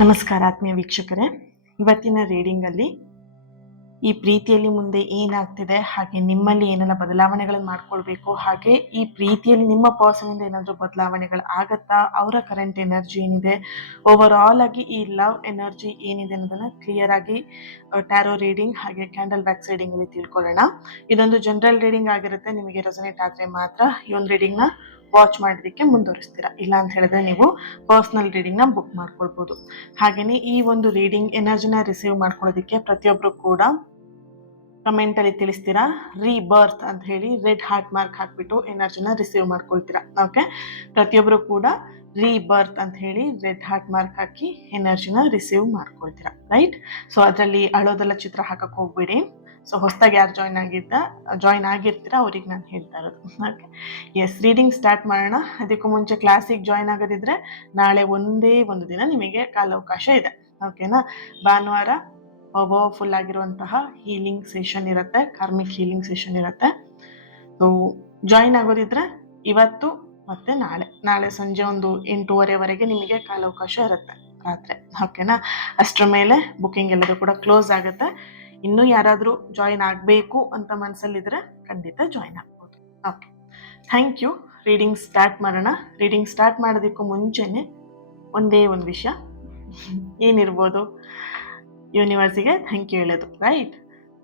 ನಮಸ್ಕಾರ ಆತ್ಮೀಯ ವೀಕ್ಷಕರೇ. ಇವತ್ತಿನ ರೀಡಿಂಗಲ್ಲಿ ಈ ಪ್ರೀತಿಯಲ್ಲಿ ಮುಂದೆ ಏನಾಗ್ತಿದೆ, ಹಾಗೆ ನಿಮ್ಮಲ್ಲಿ ಏನೆಲ್ಲ ಬದಲಾವಣೆಗಳನ್ನು ಮಾಡ್ಕೊಳ್ಬೇಕು, ಹಾಗೆ ಈ ಪ್ರೀತಿಯಲ್ಲಿ ನಿಮ್ಮ ಪರ್ಸನಿಂದ ಏನಾದರೂ ಬದಲಾವಣೆಗಳು ಆಗತ್ತಾ, ಅವರ ಕರೆಂಟ್ ಎನರ್ಜಿ ಏನಿದೆ, ಓವರ್ ಆಲ್ ಆಗಿ ಈ ಲವ್ ಎನರ್ಜಿ ಏನಿದೆ ಅನ್ನೋದನ್ನ ಕ್ಲಿಯರ್ ಆಗಿ ಟ್ಯಾರೋ ರೀಡಿಂಗ್ ಹಾಗೆ ಕ್ಯಾಂಡಲ್ ವ್ಯಾಕ್ಸ್ ರೀಡಿಂಗ್ ಅಲ್ಲಿ ತಿಳ್ಕೊಳ್ಳೋಣ. ಇದೊಂದು ಜನರಲ್ ರೀಡಿಂಗ್ ಆಗಿರುತ್ತೆ. ನಿಮಗೆ ರೆಸನೇಟ್ ಆದ್ರೆ ಮಾತ್ರ ಈ ಒಂದು ರೀಡಿಂಗ್ ನ ವಾಚ್ ಮಾಡೋದಕ್ಕೆ ಮುಂದುವರಿಸ್ತೀರಾ. ಇಲ್ಲ ಅಂತ ಹೇಳಿದ್ರೆ ನೀವು ಪರ್ಸನಲ್ ರೀಡಿಂಗ್ ನ ಬುಕ್ ಮಾಡ್ಕೊಳ್ಬಹುದು. ಹಾಗೇನೆ ಈ ಒಂದು ರೀಡಿಂಗ್ ಎನರ್ಜಿನ ರಿಸೀವ್ ಮಾಡ್ಕೊಳ್ಳೋದಕ್ಕೆ ಪ್ರತಿಯೊಬ್ರು ಕೂಡ ಕಮೆಂಟ್ ಅಲ್ಲಿ ತಿಳಿಸ್ತೀರಾ ರೀಬರ್ತ್ ಅಂತ ಹೇಳಿ ರೆಡ್ ಹಾರ್ಟ್ ಮಾರ್ಕ್ ಹಾಕ್ಬಿಟ್ಟು ಎನರ್ಜಿನ ರಿಸೀವ್ ಮಾಡ್ಕೊಳ್ತೀರಾ. ಓಕೆ, ಪ್ರತಿಯೊಬ್ರು ಕೂಡ ರೀಬರ್ತ್ ಅಂತ ಹೇಳಿ ರೆಡ್ ಹಾರ್ಟ್ ಮಾರ್ಕ್ ಹಾಕಿ ಎನರ್ಜಿನ ರಿಸೀವ್ ಮಾಡ್ಕೊಳ್ತೀರಾ. ರೈಟ್. ಸೊ ಅದರಲ್ಲಿ ಅಳೋದೆಲ್ಲ ಚಿತ್ರ ಹಾಕಕ್ ಹೋಗ್ಬೇಡಿ. ಸೊ ಹೊಸದಾಗಿ ಯಾರು ಜಾಯಿನ್ ಆಗಿರ್ತೀರಾ ಅವ್ರಿಗೆ ನಾನು ಹೇಳ್ತಾ ಇರೋದು. ಓಕೆ, ಎಸ್, ರೀಡಿಂಗ್ ಸ್ಟಾರ್ಟ್ ಮಾಡೋಣ. ಅದಕ್ಕೂ ಮುಂಚೆ ಕ್ಲಾಸಿಗೆ ಜಾಯಿನ್ ಆಗೋದಿದ್ರೆ ನಾಳೆ ಒಂದೇ ಒಂದು ದಿನ ನಿಮಗೆ ಕಾಲಾವಕಾಶ ಇದೆ. ಓಕೆನಾ? ಭಾನುವಾರ ಪವರ್ಫುಲ್ ಆಗಿರುವಂತಹ ಹೀಲಿಂಗ್ ಸೆಷನ್ ಇರುತ್ತೆ, ಕಾರ್ಮಿಕ್ ಹೀಲಿಂಗ್ ಸೆಷನ್ ಇರುತ್ತೆ. ಸೊ ಜಾಯಿನ್ ಆಗೋದಿದ್ರೆ ಇವತ್ತು ಮತ್ತೆ ನಾಳೆ ಸಂಜೆ ಒಂದು 8:30ವರೆಗೆ ನಿಮಗೆ ಕಾಲಾವಕಾಶ ಇರುತ್ತೆ ರಾತ್ರಿ. ಓಕೆನಾ? ಅಷ್ಟರ ಮೇಲೆ ಬುಕಿಂಗ್ ಎಲ್ಲದೂ ಕೂಡ ಕ್ಲೋಸ್ ಆಗುತ್ತೆ. ಇನ್ನೂ ಯಾರಾದರೂ ಜಾಯಿನ್ ಆಗಬೇಕು ಅಂತ ಮನಸ್ಸಲ್ಲಿದ್ರೆ ಖಂಡಿತ ಜಾಯಿನ್ ಆಗ್ಬೋದು. Okay, thank you. Reading start ಮಾಡೋಣ. ರೀಡಿಂಗ್ ಸ್ಟಾರ್ಟ್ ಮಾಡೋದಕ್ಕೂ ಮುಂಚೆನೆ ಒಂದೇ ಒಂದು ವಿಷಯ ಏನಿರ್ಬೋದು, ಯೂನಿವರ್ಸಿಗೆ ಥ್ಯಾಂಕ್ ಯು ಹೇಳೋದು. ರೈಟ್.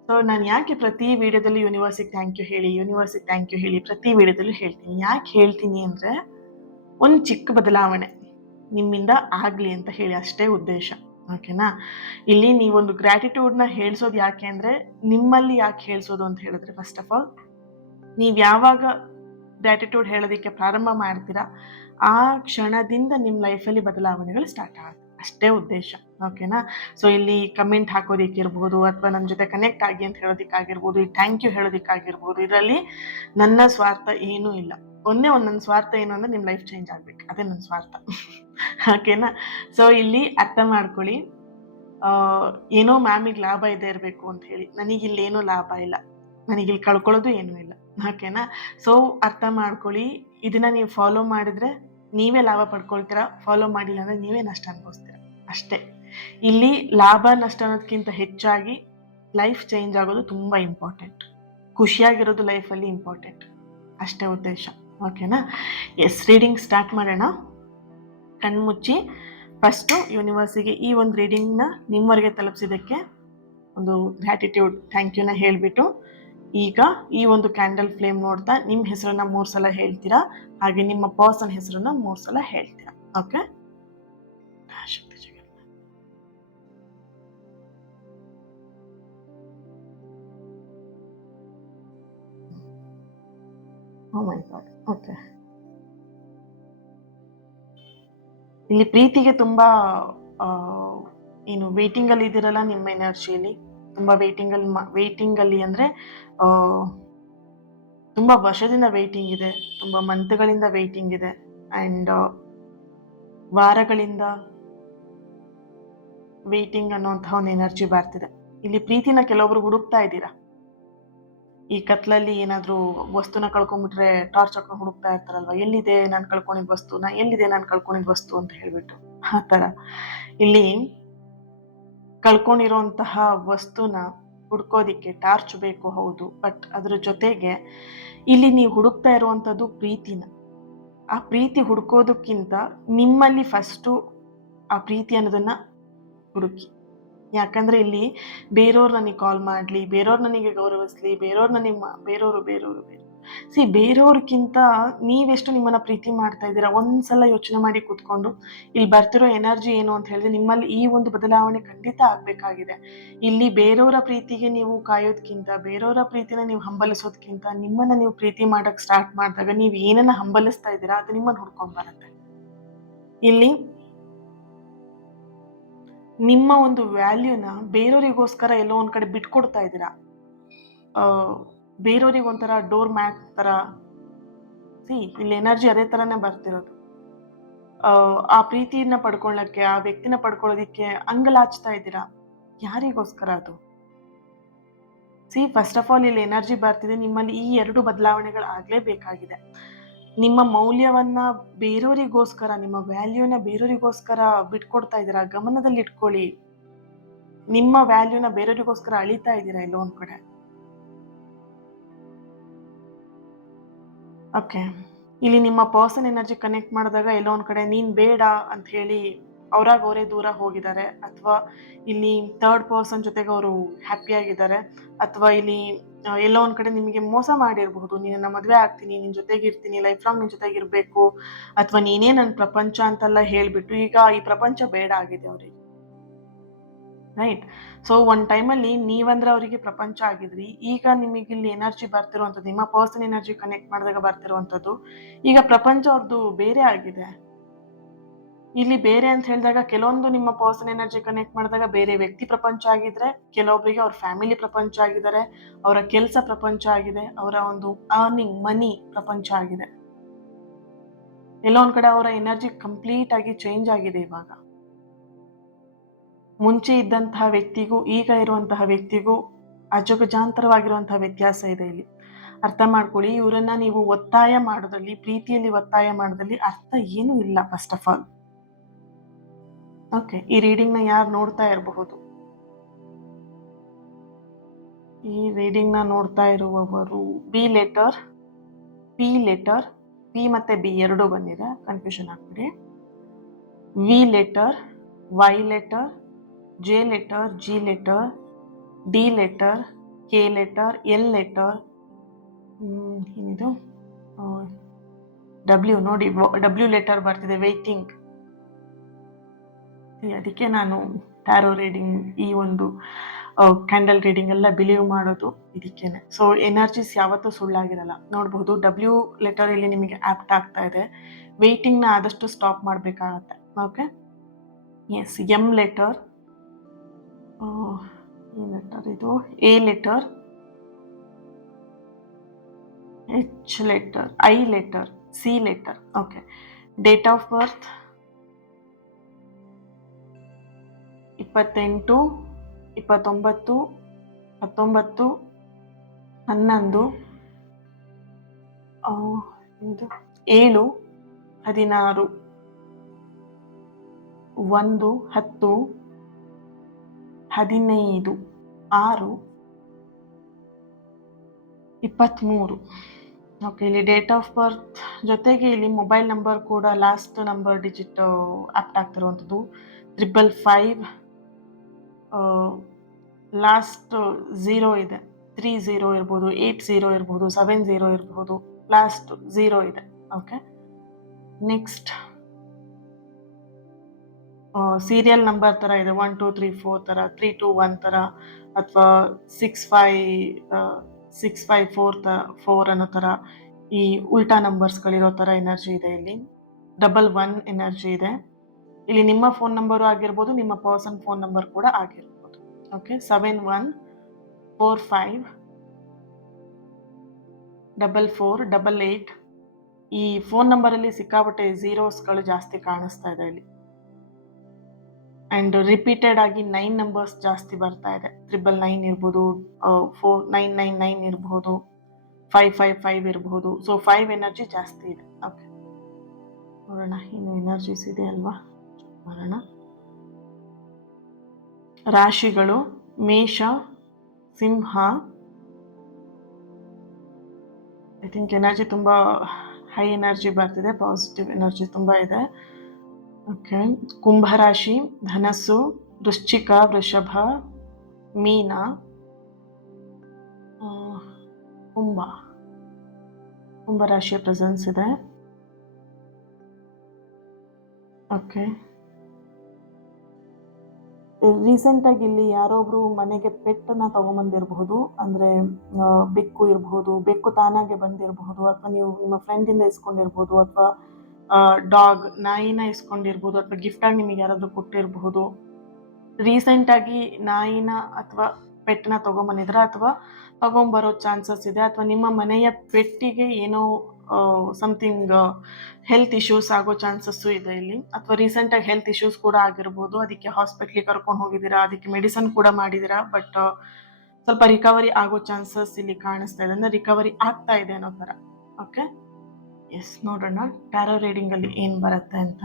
ಸೊ ನಾನು ಯಾಕೆ ಪ್ರತಿ ವಿಡಿಯೋದಲ್ಲಿ ಯೂನಿವರ್ಸಿಗೆ ಥ್ಯಾಂಕ್ ಯು ಹೇಳಿ ಪ್ರತಿ ವಿಡಿಯೋದಲ್ಲೂ ಹೇಳ್ತೀನಿ. ಯಾಕೆ ಹೇಳ್ತೀನಿ ಅಂದರೆ ಒಂದು ಚಿಕ್ಕ ಬದಲಾವಣೆ ನಿಮ್ಮಿಂದ ಆಗಲಿ ಅಂತ ಹೇಳಿ, ಅಷ್ಟೇ ಉದ್ದೇಶ. ಓಕೆನಾ? ಇಲ್ಲಿ ನೀವೊಂದು ಗ್ರ್ಯಾಟಿಟ್ಯೂಡ್ನ ಹೇಳ್ಸೋದು ಯಾಕೆ ಅಂದರೆ, ನಿಮ್ಮಲ್ಲಿ ಯಾಕೆ ಹೇಳ್ಸೋದು ಅಂತ ಹೇಳಿದ್ರೆ, ಫಸ್ಟ್ ಆಫ್ ಆಲ್ ನೀವು ಯಾವಾಗ ಗ್ರ್ಯಾಟಿಟ್ಯೂಡ್ ಹೇಳೋದಕ್ಕೆ ಪ್ರಾರಂಭ ಮಾಡ್ತೀರಾ ಆ ಕ್ಷಣದಿಂದ ನಿಮ್ಮ ಲೈಫಲ್ಲಿ ಬದಲಾವಣೆಗಳು ಸ್ಟಾರ್ಟ್ ಆಗುತ್ತೆ. ಅಷ್ಟೇ ಉದ್ದೇಶ. ಓಕೆನಾ? ಸೊ ಇಲ್ಲಿ ಕಮೆಂಟ್ ಹಾಕೋದಿಕ್ಕಿರ್ಬೋದು, ಅಥವಾ ನನ್ನ ಜೊತೆ ಕನೆಕ್ಟ್ ಆಗಿ ಅಂತ ಹೇಳೋದಕ್ಕಾಗಿರ್ಬೋದು, ಈ ಥ್ಯಾಂಕ್ ಯು ಹೇಳೋದಕ್ಕಾಗಿರ್ಬೋದು, ಇದರಲ್ಲಿ ನನ್ನ ಸ್ವಾರ್ಥ ಏನೂ ಇಲ್ಲ. ನನ್ನ ಸ್ವಾರ್ಥ ಏನು ಅಂದರೆ ನಿಮ್ಮ ಲೈಫ್ ಚೇಂಜ್ ಆಗ್ಬೇಕು. ಅದೇ ನನ್ನ ಸ್ವಾರ್ಥ. ಓಕೆನಾ? ಸೊ ಇಲ್ಲಿ ಅರ್ಥ ಮಾಡ್ಕೊಳ್ಳಿ, ಏನೋ ಮ್ಯಾಮಿಗೆ ಲಾಭ ಇದೆ ಇರಬೇಕು ಅಂತ ಹೇಳಿ. ನನಗಿಲ್ಲೇನೂ ಲಾಭ ಇಲ್ಲ, ನನಗಿಲ್ಲಿ ಕಳ್ಕೊಳ್ಳೋದು ಏನೂ ಇಲ್ಲ. ಓಕೆನಾ? ಸೊ ಅರ್ಥ ಮಾಡ್ಕೊಳ್ಳಿ, ಇದನ್ನ ನೀವು ಫಾಲೋ ಮಾಡಿದ್ರೆ ನೀವೇ ಲಾಭ ಪಡ್ಕೊಳ್ತೀರಾ, ಫಾಲೋ ಮಾಡಿಲ್ಲ ಅಂದರೆ ನೀವೇ ನಷ್ಟ ಅನುಭವಿಸ್ತೀರಾ. ಅಷ್ಟೇ. ಇಲ್ಲಿ ಲಾಭ ನಷ್ಟ ಅನ್ನೋದಕ್ಕಿಂತ ಹೆಚ್ಚಾಗಿ ಲೈಫ್ ಚೇಂಜ್ ಆಗೋದು ತುಂಬ ಇಂಪಾರ್ಟೆಂಟ್. ಖುಷಿಯಾಗಿರೋದು ಲೈಫಲ್ಲಿ ಇಂಪಾರ್ಟೆಂಟ್. ಅಷ್ಟೇ ಉದ್ದೇಶ. ಓಕೆನಾ? ಎಸ್, ರೀಡಿಂಗ್ ಸ್ಟಾರ್ಟ್ ಮಾಡೋಣ. ಕಣ್ಮುಚ್ಚಿ ಫಸ್ಟು ಯೂನಿವರ್ಸಿಗೆ ಈ ಒಂದು ರೀಡಿಂಗ್ನ ನಿಮ್ಮವರೆಗೆ ತಲುಪಿಸಿದ್ದಕ್ಕೆ ಒಂದು ಗ್ರ್ಯಾಟಿಟ್ಯೂಡ್ ಥ್ಯಾಂಕ್ ಯುನ ಹೇಳಿಬಿಟ್ಟು, ಈಗ ಈ ಒಂದು ಕ್ಯಾಂಡಲ್ ಫ್ಲೇಮ್ ನೋಡ್ತಾ ನಿಮ್ಮ ಹೆಸರನ್ನ 3 ಸಲ ಹೇಳ್ತೀರಾ, ಹಾಗೆ ನಿಮ್ಮ ಪರ್ಸನ್ ಹೆಸರನ್ನ 3 ಸಲ ಹೇಳ್ತೀರಾ. ಓಕೆ? ಓ ಮೈ ಗಾಡ್. ಓಕೆ, ಇಲ್ಲಿ ಪ್ರೀತಿಗೆ ತುಂಬಾ ಏನು ವೇಟಿಂಗ್ ಅಲ್ಲಿ ಇದ್ದೀರಲ್ಲ, ನಿಮ್ಮ ಎನರ್ಜಿಯಲ್ಲಿ ತುಂಬಾ ವೇಟಿಂಗ್ ಅಲ್ಲಿ ಅಂದ್ರೆ ತುಂಬಾ ವರ್ಷದಿಂದ ವೇಟಿಂಗ್ ಇದೆ, ತುಂಬಾ ಮಂತ್ಗಳಿಂದ ವೇಟಿಂಗ್ ಇದೆ, ಅಂಡ್ ವಾರಗಳಿಂದ ವೇಟಿಂಗ್ ಅನ್ನುವಂತಹ ಒಂದು ಎನರ್ಜಿ ಬರ್ತಿದೆ. ಇಲ್ಲಿ ಪ್ರೀತಿನ ಕೆಲವೊಬ್ರು ಹುಡುಕ್ತಾ ಇದ್ದೀರಾ. ಈ ಕತ್ಲಲ್ಲಿ ಏನಾದ್ರೂ ವಸ್ತುನ ಕಳ್ಕೊಂಡ್ಬಿಟ್ರೆ ಟಾರ್ಚ್ ಹಾಕೊಂಡು ಹುಡುಕ್ತಾ ಇರ್ತಾರಲ್ವಾ, ಎಲ್ಲಿದೆ ನಾನು ಕಳ್ಕೊಂಡಿದ್ ವಸ್ತು ಅಂತ ಹೇಳ್ಬಿಟ್ಟು. ಆ ತರ ಇಲ್ಲಿ ಕಳ್ಕೊಂಡಿರೋಂತಹ ವಸ್ತುನ ಹುಡ್ಕೋದಿಕ್ಕೆ ಟಾರ್ಚ್ ಬೇಕು, ಹೌದು. ಬಟ್ ಅದ್ರ ಜೊತೆಗೆ ಇಲ್ಲಿ ನೀವು ಹುಡುಕ್ತಾ ಇರುವಂತದ್ದು ಪ್ರೀತಿನ. ಆ ಪ್ರೀತಿ ಹುಡ್ಕೋದಕ್ಕಿಂತ ನಿಮ್ಮಲ್ಲಿ ಫಸ್ಟು ಆ ಪ್ರೀತಿ ಅನ್ನೋದನ್ನ ಹುಡುಕಿ. ಯಾಕಂದ್ರೆ ಇಲ್ಲಿ ಬೇರೆಯವ್ರು ನನಗೆ ಕಾಲ್ ಮಾಡ್ಲಿ, ಬೇರೆಯವ್ರು ನನಗೆ ಗೌರವಿಸ್ಲಿ, ಬೇರೆಯವ್ರಿಗಿಂತ ನೀವೆಷ್ಟು ನಿಮ್ಮನ್ನ ಪ್ರೀತಿ ಮಾಡ್ತಾ ಇದ್ದೀರಾ ಒಂದ್ಸಲ ಯೋಚನೆ ಮಾಡಿ ಕೂತ್ಕೊಂಡು, ಇಲ್ಲಿ ಬರ್ತಿರೋ ಎನರ್ಜಿ ಏನು ಅಂತ ಹೇಳಿದ್ರೆ ನಿಮ್ಮಲ್ಲಿ ಈ ಒಂದು ಬದಲಾವಣೆ ಖಂಡಿತ ಆಗ್ಬೇಕಾಗಿದೆ. ಇಲ್ಲಿ ಬೇರೆಯವರ ಪ್ರೀತಿಗೆ ನೀವು ಕಾಯೋದ್ಕಿಂತ, ಬೇರೆಯವರ ಪ್ರೀತಿನ ನೀವು ಹಂಬಲಿಸೋದ್ಕಿಂತ, ನಿಮ್ಮನ್ನ ನೀವು ಪ್ರೀತಿ ಮಾಡಕ್ ಸ್ಟಾರ್ಟ್ ಮಾಡಿದಾಗ ನೀವು ಏನನ್ನ ಹಂಬಲಿಸ್ತಾ ಇದ್ದೀರಾ ಅದು ನಿಮ್ಮನ್ನ ಹುಡ್ಕೊಂಡ್ ಬರುತ್ತೆ. ಇಲ್ಲಿ ನಿಮ್ಮ ಒಂದು ವ್ಯಾಲ್ಯೂನ ಬೇರೆಯವರಿಗೋಸ್ಕರ ಎಲ್ಲೋ ಒಂದ್ ಕಡೆ ಬಿಟ್ಕೊಡ್ತಾ ಇದ್ದೀರಾ. ಬೇರೆಯವ್ರಿಗೆ ಒಂಥರ ಡೋರ್ ಮ್ಯಾಟ್ ತರ. ಇಲ್ಲಿ ಎನರ್ಜಿ ಅದೇ ತರನೇ ಬರ್ತಿರೋದು. ಆ ಪ್ರೀತಿಯನ್ನ ಪಡ್ಕೊಳ್ಳಕ್ಕೆ, ಆ ವ್ಯಕ್ತಿನ ಪಡ್ಕೊಳ್ಳೋದಿಕ್ಕೆ ಅಂಗಲಾಚ್ತಾ ಇದ್ದೀರಾ. ಯಾರಿಗೋಸ್ಕರ ಅದು? ಫಸ್ಟ್ ಆಫ್ ಆಲ್ ಇಲ್ಲಿ ಎನರ್ಜಿ ಬರ್ತಿದೆ, ನಿಮ್ಮಲ್ಲಿ ಈ 2 ಬದಲಾವಣೆಗಳು ಆಗ್ಲೇಬೇಕಾಗಿದೆ. ನಿಮ್ಮ ಮೌಲ್ಯವನ್ನ ಬೇರೆಯವರಿಗೋಸ್ಕರ, ನಿಮ್ಮ ವ್ಯಾಲ್ಯೂನ ಬೇರೆಯವರಿಗೋಸ್ಕರ ಬಿಟ್ಕೊಡ್ತಾ ಇದ್ದೀರಾ. ಗಮನದಲ್ಲಿ ಇಟ್ಕೊಳ್ಳಿ, ನಿಮ್ಮ ವ್ಯಾಲ್ಯೂನ ಬೇರೆಯವರಿಗೋಸ್ಕರ ಅಳಿತಾ ಇದ್ದೀರಾ ಎಲ್ಲೋ ಒಂದ್ ಕಡೆ. ಓಕೆ, ಇಲ್ಲಿ ನಿಮ್ಮ ಪರ್ಸನ್ ಎನರ್ಜಿ ಕನೆಕ್ಟ್ ಮಾಡಿದಾಗ ಎಲ್ಲೋ ಒಂದ್ ಕಡೆ ನೀನ್ ಬೇಡ ಅಂತ ಹೇಳಿ ಅವ್ರಾಗ ಅವರೇ ದೂರ ಹೋಗಿದ್ದಾರೆ, ಅಥವಾ ಇಲ್ಲಿ ಥರ್ಡ್ ಪರ್ಸನ್ ಜೊತೆಗೆ ಅವರು ಹ್ಯಾಪಿ ಆಗಿದ್ದಾರೆ, ಅಥವಾ ಇಲ್ಲಿ ಎಲ್ಲೋ ಒಂದ್ ಕಡೆ ನಿಮಗೆ ಮೋಸ ಮಾಡಿರಬಹುದು. ನಿನ್ನ ಮದ್ವೆ ಆಗ್ತೀನಿ, ನಿನ್ ಜೊತೆಗೆ ಇರ್ತೀನಿ, ಲೈಫ್ ಲಾಂಗ್ ನಿನ್ ಜೊತೆಗೆ ಇರ್ಬೇಕು, ಅಥವಾ ನೀನೇ ನನ್ನ ಪ್ರಪಂಚ ಅಂತೆಲ್ಲ ಹೇಳ್ಬಿಟ್ಟು ಈಗ ಈ ಪ್ರಪಂಚ ಬೇಡ ಆಗಿದೆ ಅವ್ರಿಗೆ. ರೈಟ್. ಸೊ ಒಂದ್ ಟೈಮಲ್ಲಿ ನೀವಂದ್ರೆ ಅವರಿಗೆ ಪ್ರಪಂಚ ಆಗಿದ್ರಿ. ಈಗ ನಿಮಗೆ ಇಲ್ಲಿ ಎನರ್ಜಿ ಬರ್ತಿರುವಂಥದ್ದು, ನಿಮ್ಮ ಪರ್ಸನ್ ಎನರ್ಜಿ ಕನೆಕ್ಟ್ ಮಾಡಿದಾಗ ಬರ್ತಿರುವಂಥದ್ದು, ಈಗ ಪ್ರಪಂಚ ಅವ್ರದ್ದು ಬೇರೆ ಆಗಿದೆ. ಇಲ್ಲಿ ಬೇರೆ ಅಂತ ಹೇಳಿದಾಗ ಕೆಲವೊಂದು ನಿಮ್ಮ ಪರ್ಸನ್ ಎನರ್ಜಿ ಕನೆಕ್ಟ್ ಮಾಡಿದಾಗ ಬೇರೆ ವ್ಯಕ್ತಿ ಪ್ರಪಂಚ ಆಗಿದ್ರೆ, ಕೆಲವೊಬ್ಬರಿಗೆ ಅವ್ರ ಫ್ಯಾಮಿಲಿ ಪ್ರಪಂಚ ಆಗಿದ್ದಾರೆ, ಅವರ ಕೆಲಸ ಪ್ರಪಂಚ ಆಗಿದೆ, ಅವರ ಒಂದು ಅರ್ನಿಂಗ್ ಮನಿ ಪ್ರಪಂಚ ಆಗಿದೆ. ಎಲ್ಲೋ ಒಂದ್ ಕಡೆ ಅವರ ಎನರ್ಜಿ ಕಂಪ್ಲೀಟ್ ಆಗಿ ಚೇಂಜ್ ಆಗಿದೆ. ಇವಾಗ ಮುಂಚೆ ಇದ್ದಂತಹ ವ್ಯಕ್ತಿಗೂ ಈಗ ಇರುವಂತಹ ವ್ಯಕ್ತಿಗೂ ಅಜಗಜಾಂತರವಾಗಿರುವಂತಹ ವ್ಯತ್ಯಾಸ ಇದೆ. ಇಲ್ಲಿ ಅರ್ಥ ಮಾಡ್ಕೊಳ್ಳಿ. ಇವರನ್ನ ನೀವು ಒತ್ತಾಯ ಮಾಡೋದ್ರಲ್ಲಿ, ಪ್ರೀತಿಯಲ್ಲಿ ಒತ್ತಾಯ ಮಾಡೋದ್ರಲ್ಲಿ ಅರ್ಥ ಏನೂ ಇಲ್ಲ. ಫಸ್ಟ್ ಆಫ್ ಆಲ್, ಓಕೆ, ಈ ರೀಡಿಂಗ್ ನ ಯಾರು ನೋಡ್ತಾ ಇರಬಹುದು? ಈ ರೀಡಿಂಗ್ ನ ನೋಡ್ತಾ ಇರುವವರು B letter, P letter, P ಮತ್ತೆ ಬಿ ಎರಡು ಬಂದಿದೆ, ಕನ್ಫ್ಯೂಷನ್ ಆಗ್ಬಿಡಿ. V letter, Y letter, J letter, G letter, D letter, K letter, L letter, ಏನಿದು ಡಬ್ಲ್ಯೂ. ನೋಡಿ, ಡಬ್ಲ್ಯೂ ಲೆಟರ್ ಬರ್ತಿದೆ, ವೇಟಿಂಗ್. ಅದಕ್ಕೆ ನಾನು ಟ್ಯಾರೋ ರೀಡಿಂಗ್, ಈ ಒಂದು ಕ್ಯಾಂಡಲ್ ರೀಡಿಂಗ್ ಎಲ್ಲ ಬಿಲೀವ್ ಮಾಡೋದು ಇದಕ್ಕೇನೆ. ಸೊ ಎನರ್ಜೀಸ್ ಯಾವತ್ತೂ ಸುಳ್ಳಾಗಿರಲ್ಲ. ನೋಡಬಹುದು, ಡಬ್ಲ್ಯೂ ಲೆಟರ್ ಇಲ್ಲಿ ನಿಮಗೆ ಆಪ್ಟ್ ಆಗ್ತಾ ಇದೆ. ವೇಟಿಂಗ್ ನ ಆದಷ್ಟು ಸ್ಟಾಪ್ ಮಾಡಬೇಕಾಗತ್ತೆ. Okay, yes. M letter, E letter ಇದು A letter, H letter, I letter, C letter. Okay, date of birth 28, 29, 19, 11, 7, 16, 1, 10, 15, 6, 23. Okay, ಇಲ್ಲಿ ಡೇಟ್ ಆಫ್ ಬರ್ತ್ ಜೊತೆಗೆ ಇಲ್ಲಿ ಮೊಬೈಲ್ ನಂಬರ್ ಕೂಡ ಲಾಸ್ಟ್ ನಂಬರ್ ಡಿಜಿಟ್ ಆಪ್ಟ್ ಆಗ್ತಿರುವಂಥದ್ದು 555. ಲಾಸ್ಟ್ 0 ಇದೆ, 30 ಇರ್ಬೋದು, 80 ಇರ್ಬೋದು, 70 ಇರ್ಬೋದು, ಲಾಸ್ಟ್ 0 ಇದೆ. ಓಕೆ, ನೆಕ್ಸ್ಟ್ ಸೀರಿಯಲ್ ನಂಬರ್ ತರ ಇದೆ, 1 2 3 4 ತರ, 3 2 1 ತರ, ಅಥವಾ 6 5 4 ಅನ್ನೋ ತರ ಈ ಉಲ್ಟಾ ನಂಬರ್ಸ್ಗಳಿರೋ ತರ ಎನರ್ಜಿ ಇದೆ. ಇಲ್ಲಿ 11 ಎನರ್ಜಿ ಇದೆ. ಇಲ್ಲಿ ನಿಮ್ಮ ಫೋನ್ ನಂಬರು ಆಗಿರ್ಬೋದು, ನಿಮ್ಮ ಪರ್ಸನ್ ಫೋನ್ ನಂಬರ್ ಕೂಡ ಆಗಿರ್ಬೋದು. ಓಕೆ, 71454488. ಈ ಫೋನ್ ನಂಬರ್ ಅಲ್ಲಿ ಸಿಕ್ಕಾಪಟ್ಟೆ ಝೀರೋಸ್ಗಳು ಜಾಸ್ತಿ ಕಾಣಿಸ್ತಾ ಇದೆ ಇಲ್ಲಿ. ಅಂಡ್ ರಿಪೀಟೆಡ್ ಆಗಿ 9 ನಂಬರ್ಸ್ ಜಾಸ್ತಿ ಬರ್ತಾ ಇದೆ. 999 ಇರ್ಬೋದು, 4999 ಇರಬಹುದು, 555 ಇರಬಹುದು. ಸೊ 5 ಎನರ್ಜಿ ಜಾಸ್ತಿ ಇದೆ. ಓಕೆ, ನೋಡೋಣ ಇನ್ನು ಎನರ್ಜೀಸ್ ಇದೆ ಅಲ್ವಾ, ನೋಡೋಣ. ರಾಶಿಗಳು ಮೇಷ, ಸಿಂಹ. ಐ ಥಿಂಕ್ ಎನರ್ಜಿ ತುಂಬಾ ಹೈ ಎನರ್ಜಿ ಬರ್ತಿದೆ, ಪಾಸಿಟಿವ್ ಎನರ್ಜಿ ತುಂಬಾ ಇದೆ. ಓಕೆ, ಕುಂಭರಾಶಿ, ಧನಸ್ಸು, ವೃಶ್ಚಿಕ, ವೃಷಭ, ಮೀನ, ಕುಂಭರಾಶಿಯ ಪ್ರೆಸೆನ್ಸ್ ಇದೆ. ಓಕೆ, ರೀಸೆಂಟ್ ಆಗಿ ಇಲ್ಲಿ ಯಾರೊಬ್ರು ಮನೆಗೆ ಪೆಟ್ಟನ್ನ ತಗೊಂಬಂದಿರಬಹುದು. ಅಂದ್ರೆ ಬೆಕ್ಕು ಇರಬಹುದು, ಬೆಕ್ಕು ತಾನಾಗೆ ಬಂದಿರಬಹುದು, ಅಥವಾ ನೀವು ನಿಮ್ಮ ಫ್ರೆಂಡ್ ಇಂದ ಇಸ್ಕೊಂಡಿರ್ಬೋದು, ಅಥವಾ ಡಾಗ್ ನಾಯಿನ ಇಸ್ಕೊಂಡಿರ್ಬೋದು, ಅಥವಾ ಗಿಫ್ಟ್ ಆಗಿ ನಿಮಗೆ ಯಾರಾದ್ರೂ ಕೊಟ್ಟಿರಬಹುದು. ರೀಸೆಂಟ್ ಆಗಿ ನಾಯಿನ ಅಥವಾ ಪೆಟ್ಟನ್ನ ತಗೊಂಬಂದಿದ್ರ, ಅಥವಾ ತಗೊಂಬರೋ ಚಾನ್ಸಸ್ ಇದೆ. ಅಥವಾ ನಿಮ್ಮ ಮನೆಯ ಪೆಟ್ಟಿಗೆ ಏನೋ ಸಮಥಿಂಗ್ ಹೆಲ್ತ್ ಇಶ್ಯೂಸ್ ಆಗೋ ಚಾನ್ಸಸ್ಸು ಇದೆ ಇಲ್ಲಿ. ಅಥವಾ ರೀಸೆಂಟ್ ಆಗಿ ಹೆಲ್ತ್ ಇಶ್ಯೂಸ್ ಕೂಡ ಆಗಿರ್ಬೋದು, ಅದಕ್ಕೆ ಹಾಸ್ಪಿಟ್ಲಿಗೆ ಕರ್ಕೊಂಡು ಹೋಗಿದ್ದೀರಾ, ಅದಕ್ಕೆ ಮೆಡಿಸನ್ ಕೂಡ ಮಾಡಿದ್ದೀರಾ, ಬಟ್ ಸ್ವಲ್ಪ ರಿಕವರಿ ಆಗೋ ಚಾನ್ಸಸ್ ಇಲ್ಲಿ ಕಾಣಿಸ್ತಾ ಇದೆ. ಅಂದ್ರೆ ರಿಕವರಿ ಆಗ್ತಾ ಇದೆ ಅನ್ನೋ ತರ. ಓಕೆ, ಎಸ್, ನೋಡೋಣ ಟ್ಯಾರೋ ರೀಡಿಂಗ್ ಅಲ್ಲಿ ಏನ್ ಬರುತ್ತೆ ಅಂತ.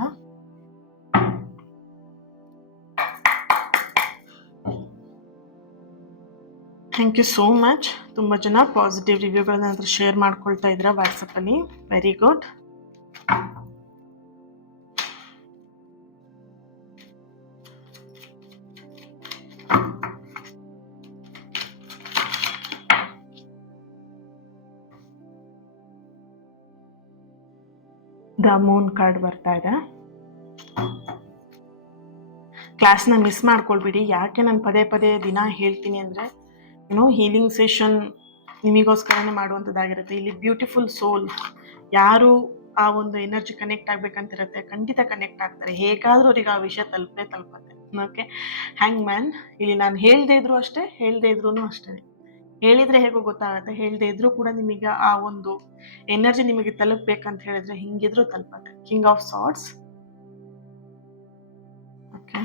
Thank you so much. ತುಂಬ ಜನ ಪಾಸಿಟಿವ್ ರಿವ್ಯೂಗಳನ್ನ ಹತ್ರ ಶೇರ್ ಮಾಡ್ಕೊಳ್ತಾ ಇದ್ದೀರಾ ವಾಟ್ಸಪ್ಪಲ್ಲಿ. Very good. The moon card ಬರ್ತಾ ಇದೆ. ಕ್ಲಾಸ್ನ ಮಿಸ್ ಮಾಡ್ಕೊಳ್ಬೇಡಿ. ಯಾಕೆ ನಾನು ಪದೇ ಪದೇ ದಿನ ಹೇಳ್ತೀನಿ ಅಂದರೆ, ಹೀಲಿಂಗ್ ಸೆಷನ್ ನಿಮಗೋಸ್ಕರನೇ ಮಾಡುವಂಥದ್ದಾಗಿರುತ್ತೆ. ಇಲ್ಲಿ ಬ್ಯೂಟಿಫುಲ್ ಸೋಲ್ ಯಾರು ಆ ಒಂದು ಎನರ್ಜಿ ಕನೆಕ್ಟ್ ಆಗ್ಬೇಕಂತಿರುತ್ತೆ, ಖಂಡಿತ ಕನೆಕ್ಟ್ ಆಗ್ತಾರೆ. ಹೇಗಾದ್ರೂ ಅವ್ರಿಗೆ ಆ ವಿಷಯ ತಲುಪತ್ತೆ. ಓಕೆ, ಹ್ಯಾಂಗ್ ಮ್ಯಾನ್ ಇಲ್ಲಿ ನಾನು ಹೇಳ್ದೇ ಇದ್ರು ಅಷ್ಟೇ, ಹೇಳ್ದೇ ಇದ್ರು ಅಷ್ಟೇ. ಹೇಳಿದ್ರೆ ಹೇಗೋ ಗೊತ್ತಾಗತ್ತೆ, ಹೇಳ್ದೇ ಇದ್ರು ಕೂಡ ನಿಮಗೆ ಆ ಒಂದು ಎನರ್ಜಿ ನಿಮಗೆ ತಲುಪಬೇಕಂತ ಹೇಳಿದ್ರೆ ಹಿಂಗಿದ್ರು ತಲುಪತ್ತೆ. King of swords, okay,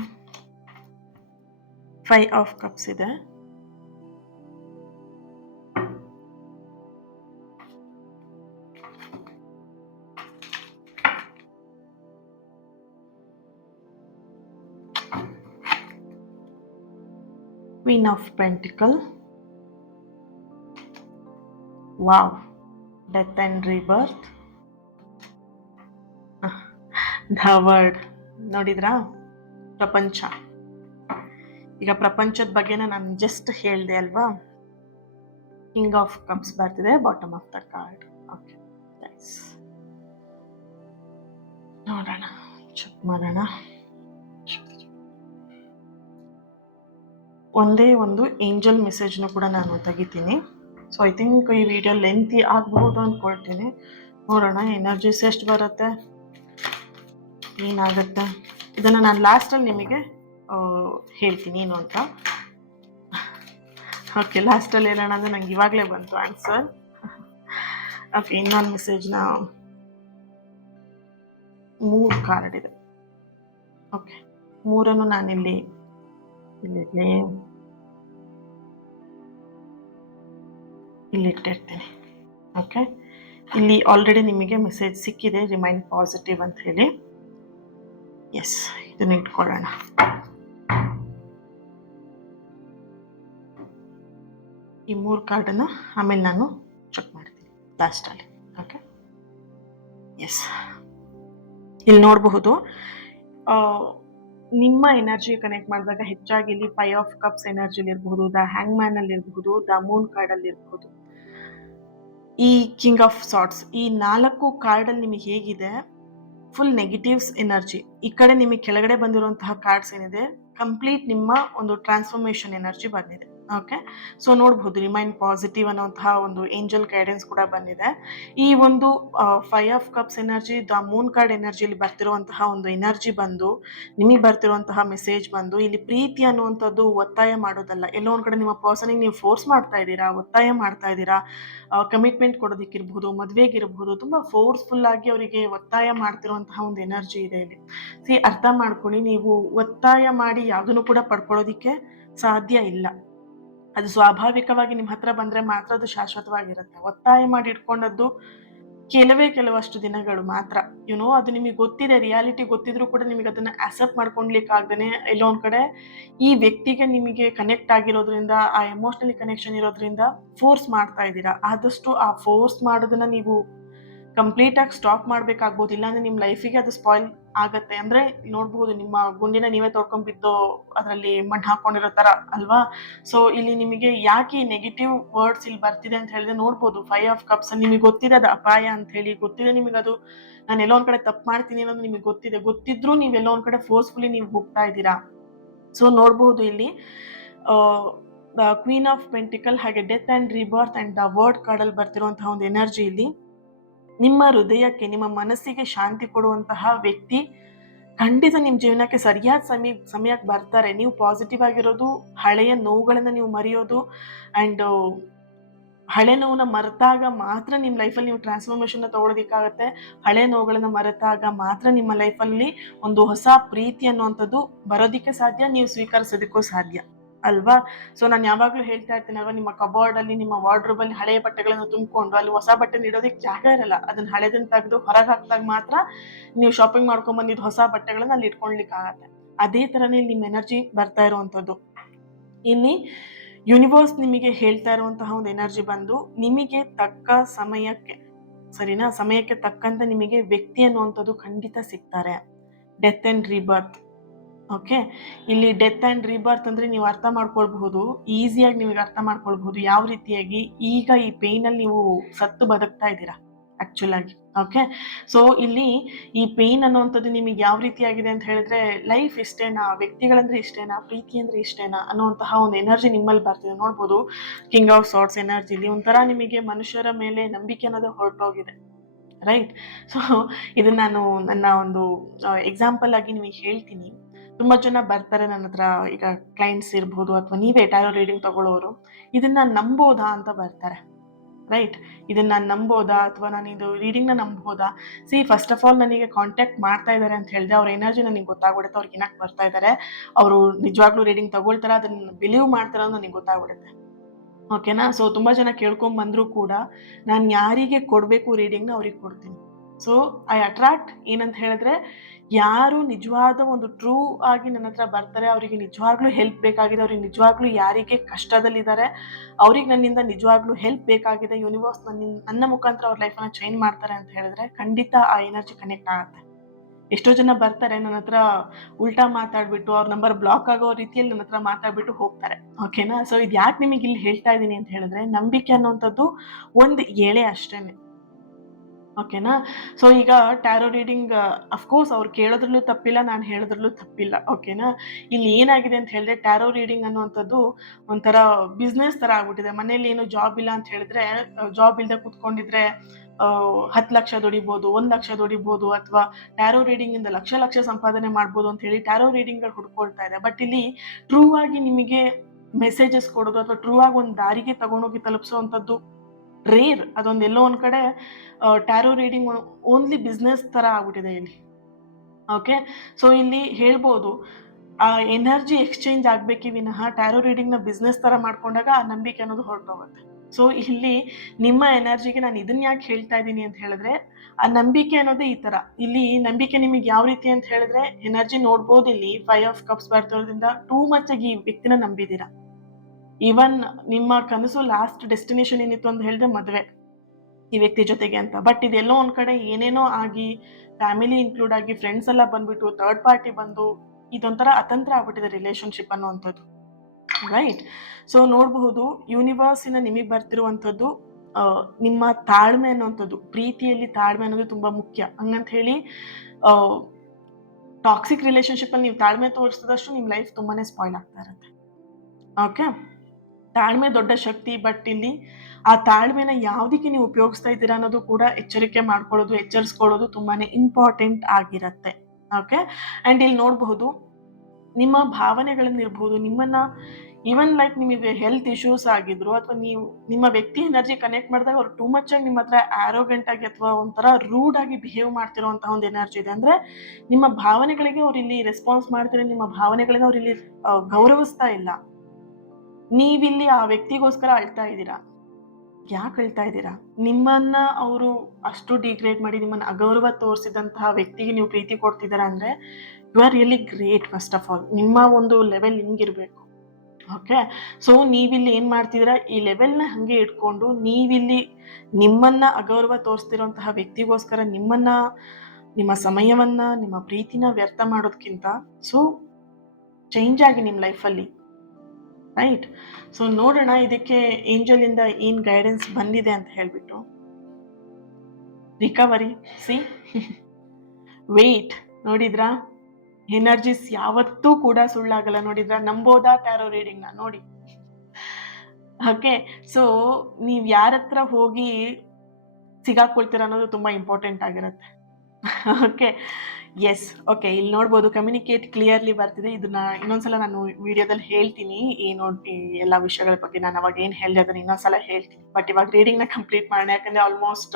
5 of cups ಇದೆ, Queen of Pentacle, wow, Death and Rebirth, The Word. ನೋಡಿದ್ರಾ, ಪ್ರಪಂಚ. ಈಗ ಪ್ರಪಂಚದ ಬಗ್ಗೆನ ನಾನು ಜಸ್ಟ್ ಹೇಳ್ದೆ ಅಲ್ವಾ. ಕಿಂಗ್ ಆಫ್ ಕಪ್ಸ್ ಬರ್ತಿದೆ bottom of the card. Okay, ನೋಡೋಣ, ಚೆಕ್ ಮಾಡೋಣ. ಒಂದೇ ಒಂದು ಏಂಜಲ್ ಮೆಸೇಜ್ನು ಕೂಡ ನಾನು ತೆಗಿತೀನಿ. ಸೊ ಐ ಥಿಂಕ್ ಈ ವಿಡಿಯೋ ಲೆಂತಿ ಆಗಬಹುದು ಅಂದ್ಕೊಳ್ತೀನಿ. ನೋಡೋಣ ಎನರ್ಜಿಸ್ ಎಷ್ಟು ಬರುತ್ತೆ, ಏನಾಗುತ್ತೆ. ಇದನ್ನು ನಾನು ಲಾಸ್ಟಲ್ಲಿ ನಿಮಗೆ ಹೇಳ್ತೀನಿ ಏನು ಅಂತ. ಓಕೆ, ಲಾಸ್ಟಲ್ಲಿ ಹೇಳೋಣ ಅಂದರೆ ನಂಗೆ ಇವಾಗಲೇ ಬಂತು ಆನ್ಸರ್. ಓಕೆ, ಇನ್ನೊಂದು ಮೆಸೇಜ್ನ 3 ಕಾರ್ಡ್ ಇದೆ. ಓಕೆ, 3 ನಾನಿಲ್ಲಿ ಇಲ್ಲಿಟ್ಟಿರ್ತೀನಿ. ಓಕೆ, ಇಲ್ಲಿ ಆಲ್ರೆಡಿ ನಿಮಗೆ ಮೆಸೇಜ್ ಸಿಕ್ಕಿದೆ, ರಿಮೈನ್ ಪಾಸಿಟಿವ್ ಅಂತ ಹೇಳಿ. ಎಸ್, ಇದನ್ನ ಇಟ್ಕೊಳ್ಳೋಣ. ಈ 3 ಕಾರ್ಡನ್ನು ಆಮೇಲೆ ನಾನು ಚೆಕ್ ಮಾಡ್ತೀನಿ ಲಾಸ್ಟಲ್ಲಿ. ಓಕೆ, ಎಸ್, ಇಲ್ಲಿ ನೋಡಬಹುದು ನಿಮ್ಮ ಎನರ್ಜಿ ಕನೆಕ್ಟ್ ಮಾಡಿದಾಗ ಹೆಚ್ಚಾಗಿ ಇಲ್ಲಿ 5 ಆಫ್ ಕಪ್ಸ್ ಎನರ್ಜಿಲಿ ಇರಬಹುದು, ದ ಹ್ಯಾಂಗ್ ಮ್ಯಾನ್ ಅಲ್ಲಿ ಇರಬಹುದು, ದ ಮೂನ್ ಕಾರ್ಡ್ ಅಲ್ಲಿ ಇರಬಹುದು, ಈ ಕಿಂಗ್ ಆಫ್ ಸಾರ್ಟ್ಸ್. ಈ 4 ಕಾರ್ಡ್ ಅಲ್ಲಿ ನಿಮಗೆ ಹೇಗಿದೆ, ಫುಲ್ ನೆಗೆಟಿವ್ಸ್ ಎನರ್ಜಿ. ಈ ಕಡೆ ನಿಮಗೆ ಕೆಳಗಡೆ ಬಂದಿರುವಂತಹ ಕಾರ್ಡ್ಸ್ ಏನಿದೆ, ಕಂಪ್ಲೀಟ್ ನಿಮ್ಮ ಒಂದು ಟ್ರಾನ್ಸ್ಫಾರ್ಮೇಶನ್ ಎನರ್ಜಿ ಬಂದಿದೆ. ಓಕೆ, ಸೊ ನೋಡಬಹುದು ರಿಮೈನ್ ಪಾಸಿಟಿವ್ ಅನ್ನುವಂತಹ ಒಂದು ಏಂಜಲ್ ಗೈಡೆನ್ಸ್ ಕೂಡ ಬಂದಿದೆ. ಈ ಒಂದು 5 of cups energy, the moon card ಎನರ್ಜಿಯಲ್ಲಿ ಬರ್ತಿರುವಂತಹ ಒಂದು ಎನರ್ಜಿ ಬಂದು, ನಿಮಗೆ ಬರ್ತಿರುವಂತಹ ಮೆಸೇಜ್ ಬಂದು, ಇಲ್ಲಿ ಪ್ರೀತಿ ಅನ್ನುವಂಥದ್ದು ಒತ್ತಾಯ ಮಾಡೋದಲ್ಲ. ಎಲ್ಲೋ ಒಂದ್ ಕಡೆ ನಿಮ್ಮ ಪರ್ಸನಿಗೆ ನೀವು ಫೋರ್ಸ್ ಮಾಡ್ತಾ ಇದ್ದೀರಾ, ಒತ್ತಾಯ ಮಾಡ್ತಾ ಇದ್ದೀರಾ. ಕಮಿಟ್ಮೆಂಟ್ ಕೊಡೋದಕ್ಕಿರ್ಬಹುದು, ಮದುವೆಗಿರ್ಬಹುದು, ತುಂಬಾ ಫೋರ್ಸ್ಫುಲ್ ಆಗಿ ಅವರಿಗೆ ಒತ್ತಾಯ ಮಾಡ್ತಿರುವಂತಹ ಒಂದು ಎನರ್ಜಿ ಇದೆ ಇಲ್ಲಿ. ಅರ್ಥ ಮಾಡ್ಕೊಳ್ಳಿ, ನೀವು ಒತ್ತಾಯ ಮಾಡಿ ಯಾವುದನ್ನು ಕೂಡ ಪಡ್ಕೊಳ್ಳೋದಿಕ್ಕೆ ಸಾಧ್ಯ ಇಲ್ಲ. ಅದು ಸ್ವಾಭಾವಿಕವಾಗಿ ನಿಮ್ಮ ಹತ್ರ ಬಂದ್ರೆ ಮಾತ್ರ ಅದು ಶಾಶ್ವತವಾಗಿರುತ್ತೆ. ಒತ್ತಾಯ ಮಾಡಿ ಇಟ್ಕೊಂಡದ್ದು ಕೆಲವಷ್ಟು ದಿನಗಳು ಮಾತ್ರ. ಅದು ನಿಮಗೆ ಗೊತ್ತಿದೆ, ರಿಯಾಲಿಟಿ ಗೊತ್ತಿದ್ರು ಕೂಡ ನಿಮಗೆ ಅದನ್ನ ಅಕ್ಸೆಪ್ಟ್ ಮಾಡ್ಕೊಳ್ಲಿಕ್ಕೆ ಆಗದೇನೆ ಎಲ್ಲೋ ಒಂದ್ ಕಡೆ ಈ ವ್ಯಕ್ತಿಗೆ ನಿಮಗೆ ಕನೆಕ್ಟ್ ಆಗಿರೋದ್ರಿಂದ, ಆ ಎಮೋಷನಲಿ ಕನೆಕ್ಷನ್ ಇರೋದ್ರಿಂದ ಫೋರ್ಸ್ ಮಾಡ್ತಾ ಇದ್ದೀರಾ. ಆದಷ್ಟು ಆ ಫೋರ್ಸ್ ಮಾಡೋದನ್ನ ನೀವು ಕಂಪ್ಲೀಟ್ ಆಗಿ ಸ್ಟಾಪ್ ಮಾಡ್ಬೇಕಾಗ್ಬೋದು, ಇಲ್ಲಾಂದ್ರೆ ನಿಮ್ಮ ಲೈಫಿಗೆ ಅದು ಸ್ಪಾಯ್ಲ್ ಆಗತ್ತೆ. ಅಂದ್ರೆ ನೋಡ್ಬಹುದು, ನಿಮ್ಮ ಗುಂಡಿನ ನೀವೇ ತೊಡ್ಕೊಂಡ್ಬಿದ್ದು ಅದರಲ್ಲಿ ಮಣ್ಣು ಹಾಕೊಂಡಿರೋ ತರ ಅಲ್ವಾ. ಸೊ ಇಲ್ಲಿ ನಿಮಗೆ ಯಾಕೆ ಈ ನೆಗೆಟಿವ್ ವರ್ಡ್ಸ್ ಇಲ್ಲಿ ಬರ್ತಿದೆ ಅಂತ ಹೇಳಿದ್ರೆ ನೋಡ್ಬೋದು, 5 ಆಫ್ ಕಪ್ಸ್ ನಿಮಗೆ ಗೊತ್ತಿದೆ ಅದು ಅಪಾಯ ಅಂತ ಹೇಳಿ, ಗೊತ್ತಿದೆ ನಿಮಗೆ ಅದು ನಾನು ಎಲ್ಲೋ ಒಂದ್ ಕಡೆ ತಪ್ಪು ಮಾಡ್ತೀನಿ ಅನ್ನೋದು ನಿಮಗೆ ಗೊತ್ತಿದ್ರು ನೀವು ಎಲ್ಲೋ ಒಂದ್ ಕಡೆ ಫೋರ್ಸ್ಫುಲಿ ನೀವು ಹೋಗ್ತಾ ಇದ್ದೀರಾ. ಸೊ ನೋಡ್ಬಹುದು ಇಲ್ಲಿ ದ ಕ್ವೀನ್ ಆಫ್ ಪೆಂಟಿಕಲ್ ಹಾಗೆ death and rebirth and the world card ಅಲ್ಲಿ ಬರ್ತಿರುವಂತಹ ಒಂದು ಎನರ್ಜಿ ಇಲ್ಲಿ ನಿಮ್ಮ ಹೃದಯಕ್ಕೆ, ನಿಮ್ಮ ಮನಸ್ಸಿಗೆ ಶಾಂತಿ ಕೊಡುವಂತಹ ವ್ಯಕ್ತಿ ಖಂಡಿತ ನಿಮ್ಮ ಜೀವನಕ್ಕೆ ಸರಿಯಾದ ಸಮಯಕ್ಕೆ ಬರ್ತಾರೆ. ನೀವು ಪಾಸಿಟಿವ್ ಆಗಿರೋದು, ಹಳೆಯ ನೋವುಗಳನ್ನ ನೀವು ಮರೆಯೋದು, ಅಂಡ್ ಹಳೆ ನೋವನ್ನ ಮರೆತಾಗ ಮಾತ್ರ ನಿಮ್ಮ ಲೈಫಲ್ಲಿ ನೀವು ಟ್ರಾನ್ಸ್ಫಾರ್ಮೇಶನ್ ತಗೊಳ್ಳೋದಿಕ್ಕಾಗತ್ತೆ. ಹಳೆ ನೋವುಗಳನ್ನ ಮರೆತಾಗ ಮಾತ್ರ ನಿಮ್ಮ ಲೈಫಲ್ಲಿ ಒಂದು ಹೊಸ ಪ್ರೀತಿ ಅನ್ನುವಂಥದ್ದು ಬರೋದಿಕ್ಕೆ ಸಾಧ್ಯ, ನೀವು ಸ್ವೀಕರಿಸೋದಕ್ಕೂ ಸಾಧ್ಯ. ಅಲ್ವಾ? ಸೊ ನಾನು ಯಾವಾಗ್ಲೂ ಹೇಳ್ತಾ ಇರ್ತೀನಿ ಅಲ್ವಾ, ನಿಮ್ಮ ಕಬೋರ್ಡ್ ಅಲ್ಲಿ, ನಿಮ್ಮ ವಾರ್ಡ್ರೋಬ್ ಅಲ್ಲಿ ಹಳೆಯ ಬಟ್ಟೆಗಳನ್ನು ತುಂಬಿಕೊಂಡು ಅಲ್ಲಿ ಹೊಸ ಬಟ್ಟೆ ಇಡೋದಕ್ಕೆ ಜಾಗ ಇರಲ್ಲ. ಅದನ್ನ ಹಳೆದನ್ನ ತೆಗೆದು ಹೊರಗೆ ಹಾಕಿದಾಗ ಮಾತ್ರ ನೀವು ಶಾಪಿಂಗ್ ಮಾಡ್ಕೊಂಡ್ ಬಂದಿದ್ದು ಹೊಸ ಬಟ್ಟೆಗಳನ್ನ ಅಲ್ಲಿ ಇಟ್ಕೊಳ್ಲಿಕ್ಕೆ ಆಗತ್ತೆ. ಅದೇ ತರನೇ ನಿಮ್ಮ ಎನರ್ಜಿ ಬರ್ತಾ ಇರುವಂತದ್ದು. ಇಲ್ಲಿ ಯೂನಿವರ್ಸ್ ನಿಮಗೆ ಹೇಳ್ತಾ ಇರುವಂತಹ ಒಂದು ಎನರ್ಜಿ ಬಂದು, ನಿಮಗೆ ತಕ್ಕ ಸಮಯಕ್ಕೆ, ಸರಿನಾ, ಸಮಯಕ್ಕೆ ತಕ್ಕಂತೆ ನಿಮಗೆ ವ್ಯಕ್ತಿ ಅನ್ನುವಂಥದ್ದು ಖಂಡಿತ ಸಿಗ್ತಾರೆ. Death and rebirth. ಓಕೆ, ಇಲ್ಲಿ ಡೆತ್ ಅಂಡ್ ರೀಬರ್ತ್ ಅಂದ್ರೆ ನೀವು ಅರ್ಥ ಮಾಡ್ಕೊಳ್ಬಹುದು, ಈಸಿಯಾಗಿ ನಿಮಗೆ ಅರ್ಥ ಮಾಡ್ಕೊಳ್ಬಹುದು ಯಾವ ರೀತಿಯಾಗಿ ಈಗ ಈ ಪೇನ್ ಅಲ್ಲಿ ನೀವು ಸತ್ತು ಬದುಕ್ತಾ ಇದ್ದೀರಾ ಆಕ್ಚುಲ್ ಆಗಿ. ಓಕೆ, ಸೊ ಇಲ್ಲಿ ಈ ಪೇನ್ ಅನ್ನುವಂಥದ್ದು ನಿಮಗೆ ಯಾವ ರೀತಿಯಾಗಿದೆ ಅಂತ ಹೇಳಿದ್ರೆ, ಲೈಫ್ ಇಷ್ಟೇನಾ, ವ್ಯಕ್ತಿಗಳಂದ್ರೆ ಇಷ್ಟೇನಾ, ಪ್ರೀತಿ ಅಂದ್ರೆ ಇಷ್ಟೇನಾ ಅನ್ನುವಂತಹ ಒಂದು ಎನರ್ಜಿ ನಿಮ್ಮಲ್ಲಿ ಬರ್ತಿದೆ. ನೋಡ್ಬೋದು ಕಿಂಗ್ ಆಫ್ ಸಾರ್ಟ್ಸ್ ಎನರ್ಜಿಲಿ ಒಂಥರ ನಿಮಗೆ ಮನುಷ್ಯರ ಮೇಲೆ ನಂಬಿಕೆ ಅನ್ನೋದು ಹೊರಟೋಗಿದೆ, ರೈಟ್? ಸೊ ಇದನ್ನ ನಾನು ನನ್ನ ಒಂದು ಎಕ್ಸಾಂಪಲ್ ಆಗಿ ನಿಮಗೆ ಹೇಳ್ತೀನಿ. ತುಂಬಾ ಜನ ಬರ್ತಾರೆ ನನ್ನ ಹತ್ರ, ಈಗ ಕ್ಲೈಂಟ್ಸ್ ಇರ್ಬೋದು ಅಥವಾ ನೀವೇ ಟ್ಯಾರೋ ರೀಡಿಂಗ್ ತಗೊಳ್ಳೋರು, ಇದನ್ನ ನಂಬೋದಾ ಅಂತ ಬರ್ತಾರೆ, ರೈಟ್? ಇದನ್ನ ನಾನು ನಂಬೋದಾ ಅಥವಾ ನಾನು ಇದು ರೀಡಿಂಗ್ ನ ನಂಬೋದಾ? ಸಿ, ಫಸ್ಟ್ ಆಫ್ ಆಲ್ ನನಗೆ ಕಾಂಟ್ಯಾಕ್ಟ್ ಮಾಡ್ತಾ ಇದ್ದಾರೆ ಅಂತ ಹೇಳಿದ್ರೆ ಅವ್ರ ಎನರ್ಜಿ ನನಗೆ ಗೊತ್ತಾಗ್ಬಿಡುತ್ತೆ, ಅವ್ರಿಗೆ ಏನಕ್ಕೆ ಬರ್ತಾ ಇದ್ದಾರೆ, ಅವರು ನಿಜವಾಗ್ಲೂ ರೀಡಿಂಗ್ ತಗೊಳ್ತಾರ, ಅದನ್ನ ಬಿಲೀವ್ ಮಾಡ್ತಾರ ಅಂತ ನನಗೆ ಗೊತ್ತಾಗ್ಬಿಡುತ್ತೆ. ಓಕೆನಾ? ಸೊ ತುಂಬಾ ಜನ ಕೇಳ್ಕೊಂಡ್ ಬಂದ್ರು ಕೂಡ ನಾನು ಯಾರಿಗೆ ಕೊಡ್ಬೇಕು ರೀಡಿಂಗ್ ನ ಅವ್ರಿಗೆ ಕೊಡ್ತೀನಿ. ಸೊ ಐ ಅಟ್ರಾಕ್ಟ್ ಏನಂತ ಹೇಳಿದ್ರೆ, ಯಾರು ನಿಜವಾದ ಒಂದು ಟ್ರೂ ಆಗಿ ನನ್ನ ಹತ್ರ ಬರ್ತಾರೆ, ಅವರಿಗೆ ನಿಜವಾಗ್ಲೂ ಹೆಲ್ಪ್ ಬೇಕಾಗಿದೆ, ಅವ್ರಿಗೆ ನಿಜವಾಗ್ಲೂ ಯಾರಿಗೆ ಕಷ್ಟದಲ್ಲಿದ್ದಾರೆ, ಅವ್ರಿಗೆ ನನ್ನಿಂದ ನಿಜವಾಗ್ಲೂ ಹೆಲ್ಪ್ ಬೇಕಾಗಿದೆ, ಯೂನಿವರ್ಸ್ ನನ್ನ ಮುಖಾಂತರ ಅವ್ರ ಲೈಫ್ ಅನ್ನ ಚೇಂಜ್ ಮಾಡ್ತಾರೆ ಅಂತ ಹೇಳಿದ್ರೆ ಖಂಡಿತ ಆ ಎನರ್ಜಿ ಕನೆಕ್ಟ್ ಆಗುತ್ತೆ. ಎಷ್ಟೋ ಜನ ಬರ್ತಾರೆ ನನ್ನ ಹತ್ರ ಉಲ್ಟಾ ಮಾತಾಡ್ಬಿಟ್ಟು, ಅವ್ರ ನಂಬರ್ ಬ್ಲಾಕ್ ಆಗೋ ರೀತಿಯಲ್ಲಿ ನನ್ನ ಹತ್ರ ಮಾತಾಡ್ಬಿಟ್ಟು ಹೋಗ್ತಾರೆ. ಓಕೆನಾ? ಸೊ ಇದು ಯಾಕೆ ನಿಮಗೆ ಇಲ್ಲಿ ಹೇಳ್ತಾ ಇದ್ದೀನಿ ಅಂತ ಹೇಳಿದ್ರೆ, ನಂಬಿಕೆ ಅನ್ನುವಂಥದ್ದು ಒಂದು ಎಳೆ ಅಷ್ಟೇನೆ. ಓಕೆನಾ? ಸೊ ಈಗ ಟ್ಯಾರೋ ರೀಡಿಂಗ್ ಅಫ್ಕೋರ್ಸ್ ಅವ್ರು ಕೇಳೋದ್ರಲ್ಲೂ ತಪ್ಪಿಲ್ಲ, ನಾನು ಹೇಳೋದ್ರಲ್ಲೂ ತಪ್ಪಿಲ್ಲ. ಓಕೆನಾ? ಇಲ್ಲಿ ಏನಾಗಿದೆ ಅಂತ ಹೇಳಿದ್ರೆ, ಟ್ಯಾರೋ ರೀಡಿಂಗ್ ಅನ್ನುವಂಥದ್ದು ಒಂಥರ ಬಿಸ್ನೆಸ್ ತರ ಆಗ್ಬಿಟ್ಟಿದೆ. ಮನೇಲಿ ಏನು ಜಾಬ್ ಇಲ್ಲ ಅಂತ ಹೇಳಿದ್ರೆ, ಜಾಬ್ ಇಲ್ದೆ ಕುತ್ಕೊಂಡಿದ್ರೆ 10 ಲಕ್ಷ ದುಡಿಬಹುದು, 1 ಲಕ್ಷ ದುಡಿಬಹುದು, ಅಥವಾ ಟ್ಯಾರೋ ರೀಡಿಂಗ್ ಇಂದ ಲಕ್ಷ ಲಕ್ಷ ಸಂಪಾದನೆ ಮಾಡ್ಬೋದು ಅಂತ ಹೇಳಿ ಟ್ಯಾರೋ ರೀಡಿಂಗ್ ಗಳು ಹುಡ್ಕೊಳ್ತಾ ಇದೆ. ಬಟ್ ಇಲ್ಲಿ ಟ್ರೂ ಆಗಿ ನಿಮಗೆ ಮೆಸೇಜಸ್ ಕೊಡೋದು ಅಥವಾ ಟ್ರೂ ಆಗಿ ಒಂದು ದಾರಿಗೆ ತಗೊಂಡೋಗಿ ತಲುಪಿಸುವಂತದ್ದು ರೇರ್. ಅದೊಂದು ಎಲ್ಲೋ ಒಂದ್ ಕಡೆ ಟ್ಯಾರೋ ರೀಡಿಂಗ್ ಓನ್ಲಿ ಬಿಸ್ನೆಸ್ ತರ ಆಗ್ಬಿಟ್ಟಿದೆ ಇಲ್ಲಿ. ಓಕೆ, ಸೊ ಇಲ್ಲಿ ಹೇಳ್ಬೋದು, ಆ ಎನರ್ಜಿ ಎಕ್ಸ್ಚೇಂಜ್ ಆಗ್ಬೇಕಿ ವಿನಃ ಟ್ಯಾರೋ ರೀಡಿಂಗ್ ನ ಬಿಸ್ನೆಸ್ ತರ ಮಾಡ್ಕೊಂಡಾಗ ಆ ನಂಬಿಕೆ ಅನ್ನೋದು ಹೊರಟೋಗುತ್ತೆ. ಸೊ ಇಲ್ಲಿ ನಿಮ್ಮ ಎನರ್ಜಿಗೆ ನಾನು ಇದನ್ನ ಯಾಕೆ ಹೇಳ್ತಾ ಇದ್ದೀನಿ ಅಂತ ಹೇಳಿದ್ರೆ, ಆ ನಂಬಿಕೆ ಅನ್ನೋದೇ ಈ ತರ. ಇಲ್ಲಿ ನಂಬಿಕೆ ನಿಮಗೆ ಯಾವ ರೀತಿ ಅಂತ ಹೇಳಿದ್ರೆ, ಎನರ್ಜಿ ನೋಡ್ಬೋದು, ಇಲ್ಲಿ 5 ಆಫ್ ಕಪ್ಸ್ ಬರ್ತಿರೋದ್ರಿಂದ ಟೂ ಮಚ್ ಆಗಿ ಈ ವ್ಯಕ್ತಿನ ನಂಬಿದೀರಾ. ಈವನ್ ನಿಮ್ಮ ಕನಸು ಲಾಸ್ಟ್ ಡೆಸ್ಟಿನೇಷನ್ ಏನಿತ್ತು ಅಂತ ಹೇಳಿದ್ರೆ ಮದುವೆ ಈ ವ್ಯಕ್ತಿ ಜೊತೆಗೆ ಅಂತ. ಬಟ್ ಇದೆಲ್ಲೋ ಒಂದ್ ಕಡೆ ಏನೇನೋ ಆಗಿ, ಫ್ಯಾಮಿಲಿ ಇನ್ಕ್ಲೂಡ್ ಆಗಿ, ಫ್ರೆಂಡ್ಸ್ ಎಲ್ಲ ಬಂದ್ಬಿಟ್ಟು, ಥರ್ಡ್ ಪಾರ್ಟಿ ಬಂದು, ಇದೊಂಥರ ಅತಂತ್ರ ಆಗ್ಬಿಟ್ಟಿದೆ ರಿಲೇಶನ್ಶಿಪ್ ಅನ್ನುವಂಥದ್ದು, ರೈಟ್? ಸೊ ನೋಡಬಹುದು, ಯೂನಿವರ್ಸಿನ ನಿಮಗೆ ಬರ್ತಿರುವಂಥದ್ದು ನಿಮ್ಮ ತಾಳ್ಮೆ ಅನ್ನುವಂಥದ್ದು. ಪ್ರೀತಿಯಲ್ಲಿ ತಾಳ್ಮೆ ಅನ್ನೋದು ತುಂಬಾ ಮುಖ್ಯ. ಹಂಗಂತ ಹೇಳಿ ಟಾಕ್ಸಿಕ್ ರಿಲೇಶನ್ಶಿಪ್ ಅಲ್ಲಿ ನೀವು ತಾಳ್ಮೆ ತೋರಿಸಿದಷ್ಟು ನಿಮ್ ಲೈಫ್ ತುಂಬಾನೇ ಸ್ಪಾಯ್ಲ್ ಆಗ್ತಾ ಇರುತ್ತೆ. ಓಕೆ, ತಾಳ್ಮೆ ದೊಡ್ಡ ಶಕ್ತಿ. ಬಟ್ ಇಲ್ಲಿ ಆ ತಾಳ್ಮೆನ ಯಾವ್ದಕ್ಕೆ ನೀವು ಉಪಯೋಗಿಸ್ತಾ ಇದ್ದೀರಾ ಅನ್ನೋದು ಕೂಡ ಎಚ್ಚರಿಸ್ಕೊಳ್ಳೋದು ತುಂಬಾನೇ ಇಂಪಾರ್ಟೆಂಟ್ ಆಗಿರತ್ತೆ. ಓಕೆ, ಅಂಡ್ ಇಲ್ಲಿ ನೋಡಬಹುದು, ನಿಮ್ಮ ಭಾವನೆಗಳನ್ನಿರ್ಬಹುದು, ನಿಮ್ಮನ್ನ ಈವನ್ ಲೈಕ್ ನಿಮಗೆ ಹೆಲ್ತ್ ಇಶ್ಯೂಸ್ ಆಗಿದ್ರು ಅಥವಾ ನೀವು ನಿಮ್ಮ ವ್ಯಕ್ತಿ ಎನರ್ಜಿ ಕನೆಕ್ಟ್ ಮಾಡಿದಾಗ ಅವ್ರು ಟೂ ಮಚ್ ಆಗಿ ನಿಮ್ಮ ಹತ್ರ ಆರೋಗೆಂಟ್ ಆಗಿ ಅಥವಾ ಒಂಥರ ರೂಡ್ ಆಗಿ ಬಿಹೇವ್ ಮಾಡ್ತಿರುವಂತಹ ಒಂದು ಎನರ್ಜಿ ಇದೆ. ಅಂದ್ರೆ ನಿಮ್ಮ ಭಾವನೆಗಳಿಗೆ ಅವ್ರು ಇಲ್ಲಿ ರೆಸ್ಪಾನ್ಸ್ ಮಾಡ್ತಾರೆ, ನಿಮ್ಮ ಭಾವನೆಗಳನ್ನ ಅವ್ರು ಇಲ್ಲಿ ಗೌರವಿಸ್ತಾ ಇಲ್ಲ. ನೀವಿಲ್ಲಿ ಆ ವ್ಯಕ್ತಿಗೋಸ್ಕರ ಅಳ್ತಾ ಇದ್ದೀರಾ. ಯಾಕೆ ಅಳ್ತಾ ಇದ್ದೀರಾ? ನಿಮ್ಮನ್ನ ಅವರು ಅಷ್ಟು ಡಿಗ್ರೇಡ್ ಮಾಡಿ, ನಿಮ್ಮನ್ನ ಅಗೌರವ ತೋರಿಸಿದಂತಹ ವ್ಯಕ್ತಿಗೆ ನೀವು ಪ್ರೀತಿ ಕೊಡ್ತಿದ್ದೀರಾ ಅಂದ್ರೆ you are really great. First of all ನಿಮ್ಮ ಒಂದು ಲೆವೆಲ್ ಹಿಂಗಿರ್ಬೇಕು. ಓಕೆ, ಸೊ ನೀವಿಲ್ಲಿ ಏನ್ ಮಾಡ್ತಿದ್ದೀರಾ, ಈ ಲೆವೆಲ್ನ ಹಂಗೆ ಇಟ್ಕೊಂಡು ನೀವಿಲ್ಲಿ ನಿಮ್ಮನ್ನ ಅಗೌರವ ತೋರಿಸ್ತಿರೋಂತಹ ವ್ಯಕ್ತಿಗೋಸ್ಕರ ನಿಮ್ಮ ಸಮಯವನ್ನ, ನಿಮ್ಮ ಪ್ರೀತಿನ ವ್ಯರ್ಥ ಮಾಡೋದಕ್ಕಿಂತ ಸೊ ಚೇಂಜ್ ಆಗಿ ನಿಮ್ಮ ಲೈಫಲ್ಲಿ, ರೈಟ್? ಸೊ ನೋಡೋಣ ಇದಕ್ಕೆ ಏಂಜಲ್ ಇಂದ ಏನ್ ಗೈಡೆನ್ಸ್ ಬಂದಿದೆ ಅಂತ ಹೇಳ್ಬಿಟ್ಟು. Recovery, see, weight. ನೋಡಿದ್ರಾ, ಎನರ್ಜಿಸ್ ಯಾವತ್ತೂ ಕೂಡ ಸುಳ್ಳಾಗಲ್ಲ. ನೋಡಿದ್ರಾ, ನಂಬೋದಾ ಟ್ಯಾರೋ ರೀಡಿಂಗ್ ನ ನೋಡಿ. ಓಕೆ, ಸೊ ನೀವ್ ಯಾರ ಹತ್ರ ಹೋಗಿ ಸಿಗಾಕೊಳ್ತೀರ ಅನ್ನೋದು ತುಂಬಾ ಇಂಪಾರ್ಟೆಂಟ್ ಆಗಿರುತ್ತೆ. Okay, S. ಓಕೆ, ಇಲ್ಲಿ ನೋಡ್ಬೋದು ಕಮ್ಯುನಿಕೇಟ್ ಕ್ಲಿಯರ್ಲಿ ಬರ್ತಿದೆ. ಇದನ್ನ ಇನ್ನೊಂದ್ಸಲ ನಾನು ವಿಡಿಯೋದಲ್ಲಿ ಹೇಳ್ತೀನಿ, ಎಲ್ಲ ವಿಷಯಗಳ ಬಗ್ಗೆ ನಾನು ಅವಾಗ ಏನ್ ಹೇಳಿದೆ ಅದನ್ನ ಇನ್ನೊಂದ್ಸಲ ಹೇಳ್ತೀನಿ. ಬಟ್ ಇವಾಗ ರೀಡಿಂಗ್ ನ ಕಂಪ್ಲೀಟ್ ಮಾಡೋಣ, ಯಾಕಂದ್ರೆ ಆಲ್ಮೋಸ್ಟ್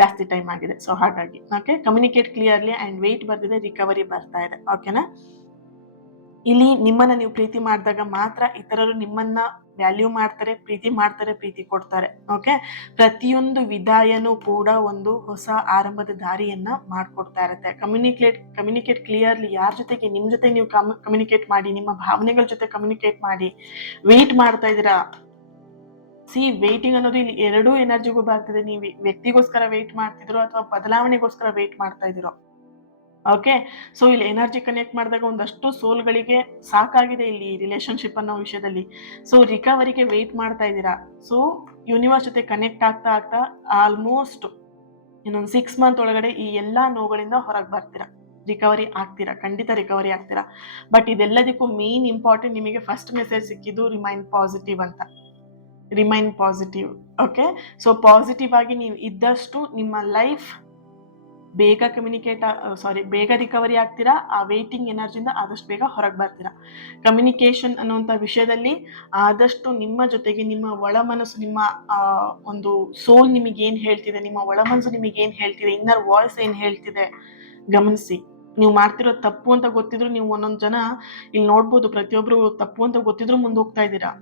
ಜಾಸ್ತಿ ಟೈಮ್ ಆಗಿದೆ. ಸೊ ಹಾಗಾಗಿ okay, communicate clearly and weight ಬರ್ತಿದೆ, ರಿಕವರಿ ಬರ್ತಾ ಇದೆ. ಓಕೆನಾ? ಇಲ್ಲಿ ನಿಮ್ಮನ್ನ ನೀವು ಪ್ರೀತಿ ಮಾಡಿದಾಗ ಮಾತ್ರ ಇತರರು ನಿಮ್ಮನ್ನ ವ್ಯಾಲ್ಯೂ ಮಾಡ್ತಾರೆ, ಪ್ರೀತಿ ಕೊಡ್ತಾರೆ. ಓಕೆ, ಪ್ರತಿಯೊಂದು ವಿದಾಯನೂ ಕೂಡ ಒಂದು ಹೊಸ ಆರಂಭದ ದಾರಿಯನ್ನ ಮಾಡ್ಕೊಡ್ತಾ ಇರುತ್ತೆ. Communicate clearly. ಯಾರ ಜೊತೆಗೆ? ನಿಮ್ ಜೊತೆ ನೀವು ಕಮ್ಯುನಿಕೇಟ್ ಮಾಡಿ, ನಿಮ್ಮ ಭಾವನೆಗಳ ಜೊತೆ ಕಮ್ಯುನಿಕೇಟ್ ಮಾಡಿ. ವೇಟ್ ಮಾಡ್ತಾ ಇದ್ದೀರಾ. ವೇಟಿಂಗ್ ಅನ್ನೋದು ಇಲ್ಲಿ ಎರಡೂ ಎನರ್ಜಿಗೂ ಬರ್ತದೆ. ನೀವು ವ್ಯಕ್ತಿಗೋಸ್ಕರ ವೇಟ್ ಮಾಡ್ತಿದ್ರು ಅಥವಾ ಬದಲಾವಣೆಗೋಸ್ಕರ ವೇಟ್ ಮಾಡ್ತಾ ಇದ್ದೀರೋ. ಓಕೆ, ಸೊ ಇಲ್ಲಿ ಎನರ್ಜಿ ಕನೆಕ್ಟ್ ಮಾಡಿದಾಗ ಒಂದಷ್ಟು ಸೋಲ್ಗಳಿಗೆ ಸಾಕಾಗಿದೆ ಇಲ್ಲಿ ರಿಲೇಶನ್ಶಿಪ್ ಅನ್ನೋ ವಿಷಯದಲ್ಲಿ. ಸೊ ರಿಕವರಿಗೆ ವೇಟ್ ಮಾಡ್ತಾ ಇದ್ದೀರಾ. ಸೊ ಯೂನಿವರ್ಸ್ ಜೊತೆ ಕನೆಕ್ಟ್ ಆಗ್ತಾ ಆಗ್ತಾ ಆಲ್ಮೋಸ್ಟ್ ಇನ್ನೊಂದು 6 ಮಂತ್ ಒಳಗಡೆ ಈ ಎಲ್ಲಾ ನೋವುಗಳಿಂದ ಹೊರಗೆ ಬರ್ತೀರಾ. ರಿಕವರಿ ಆಗ್ತೀರಾ, ಖಂಡಿತ ರಿಕವರಿ ಆಗ್ತೀರಾ. ಬಟ್ ಇದೆಲ್ಲದಕ್ಕೂ ಮೇನ್ ಇಂಪಾರ್ಟೆಂಟ್, ನಿಮಗೆ ಫಸ್ಟ್ ಮೆಸೇಜ್ ಸಿಕ್ಕಿದ್ದು ರಿಮೈನ್ ಪಾಸಿಟಿವ್ ಅಂತ. Remain positive. Okay, so positive ಆಗಿ ನೀವು ಇದ್ದಷ್ಟು ನಿಮ್ಮ ಲೈಫ್ ಬೇಗ ಬೇಗ ರಿಕವರಿ ಆಗ್ತೀರಾ. ಆ ವೇಟಿಂಗ್ ಎನರ್ಜಿಯಿಂದ ಆದಷ್ಟು ಬೇಗ ಹೊರಗೆ ಬರ್ತೀರಾ. ಕಮ್ಯುನಿಕೇಶನ್ ಅನ್ನುವಂಥ ವಿಷಯದಲ್ಲಿ ಆದಷ್ಟು ನಿಮ್ಮ ಜೊತೆಗೆ ನಿಮ್ಮ ಒಳ ಮನಸ್ಸು, ನಿಮ್ಮ ಒಂದು ಸೋಲ್ ನಿಮಗೆ ಏನ್ ಹೇಳ್ತಿದೆ, ನಿಮ್ಮ ಒಳ ಮನಸ್ಸು ನಿಮಗೆ ಏನ್ ಹೇಳ್ತಿದೆ, ಇನ್ನರ್ ವಾಯ್ಸ್ ಏನ್ ಹೇಳ್ತಿದೆ ಗಮನಿಸಿ. ನೀವು ಮಾಡ್ತಿರೋ ತಪ್ಪು ಅಂತ ಗೊತ್ತಿದ್ರು, ನೀವು ಒಂದೊಂದು ಜನ ಇಲ್ಲಿ ನೋಡ್ಬೋದು, ಪ್ರತಿಯೊಬ್ರು ತಪ್ಪು ಅಂತ ಗೊತ್ತಿದ್ರು ಮುಂದೆ ಹೋಗ್ತಾ ಇದ್ದೀರಾ.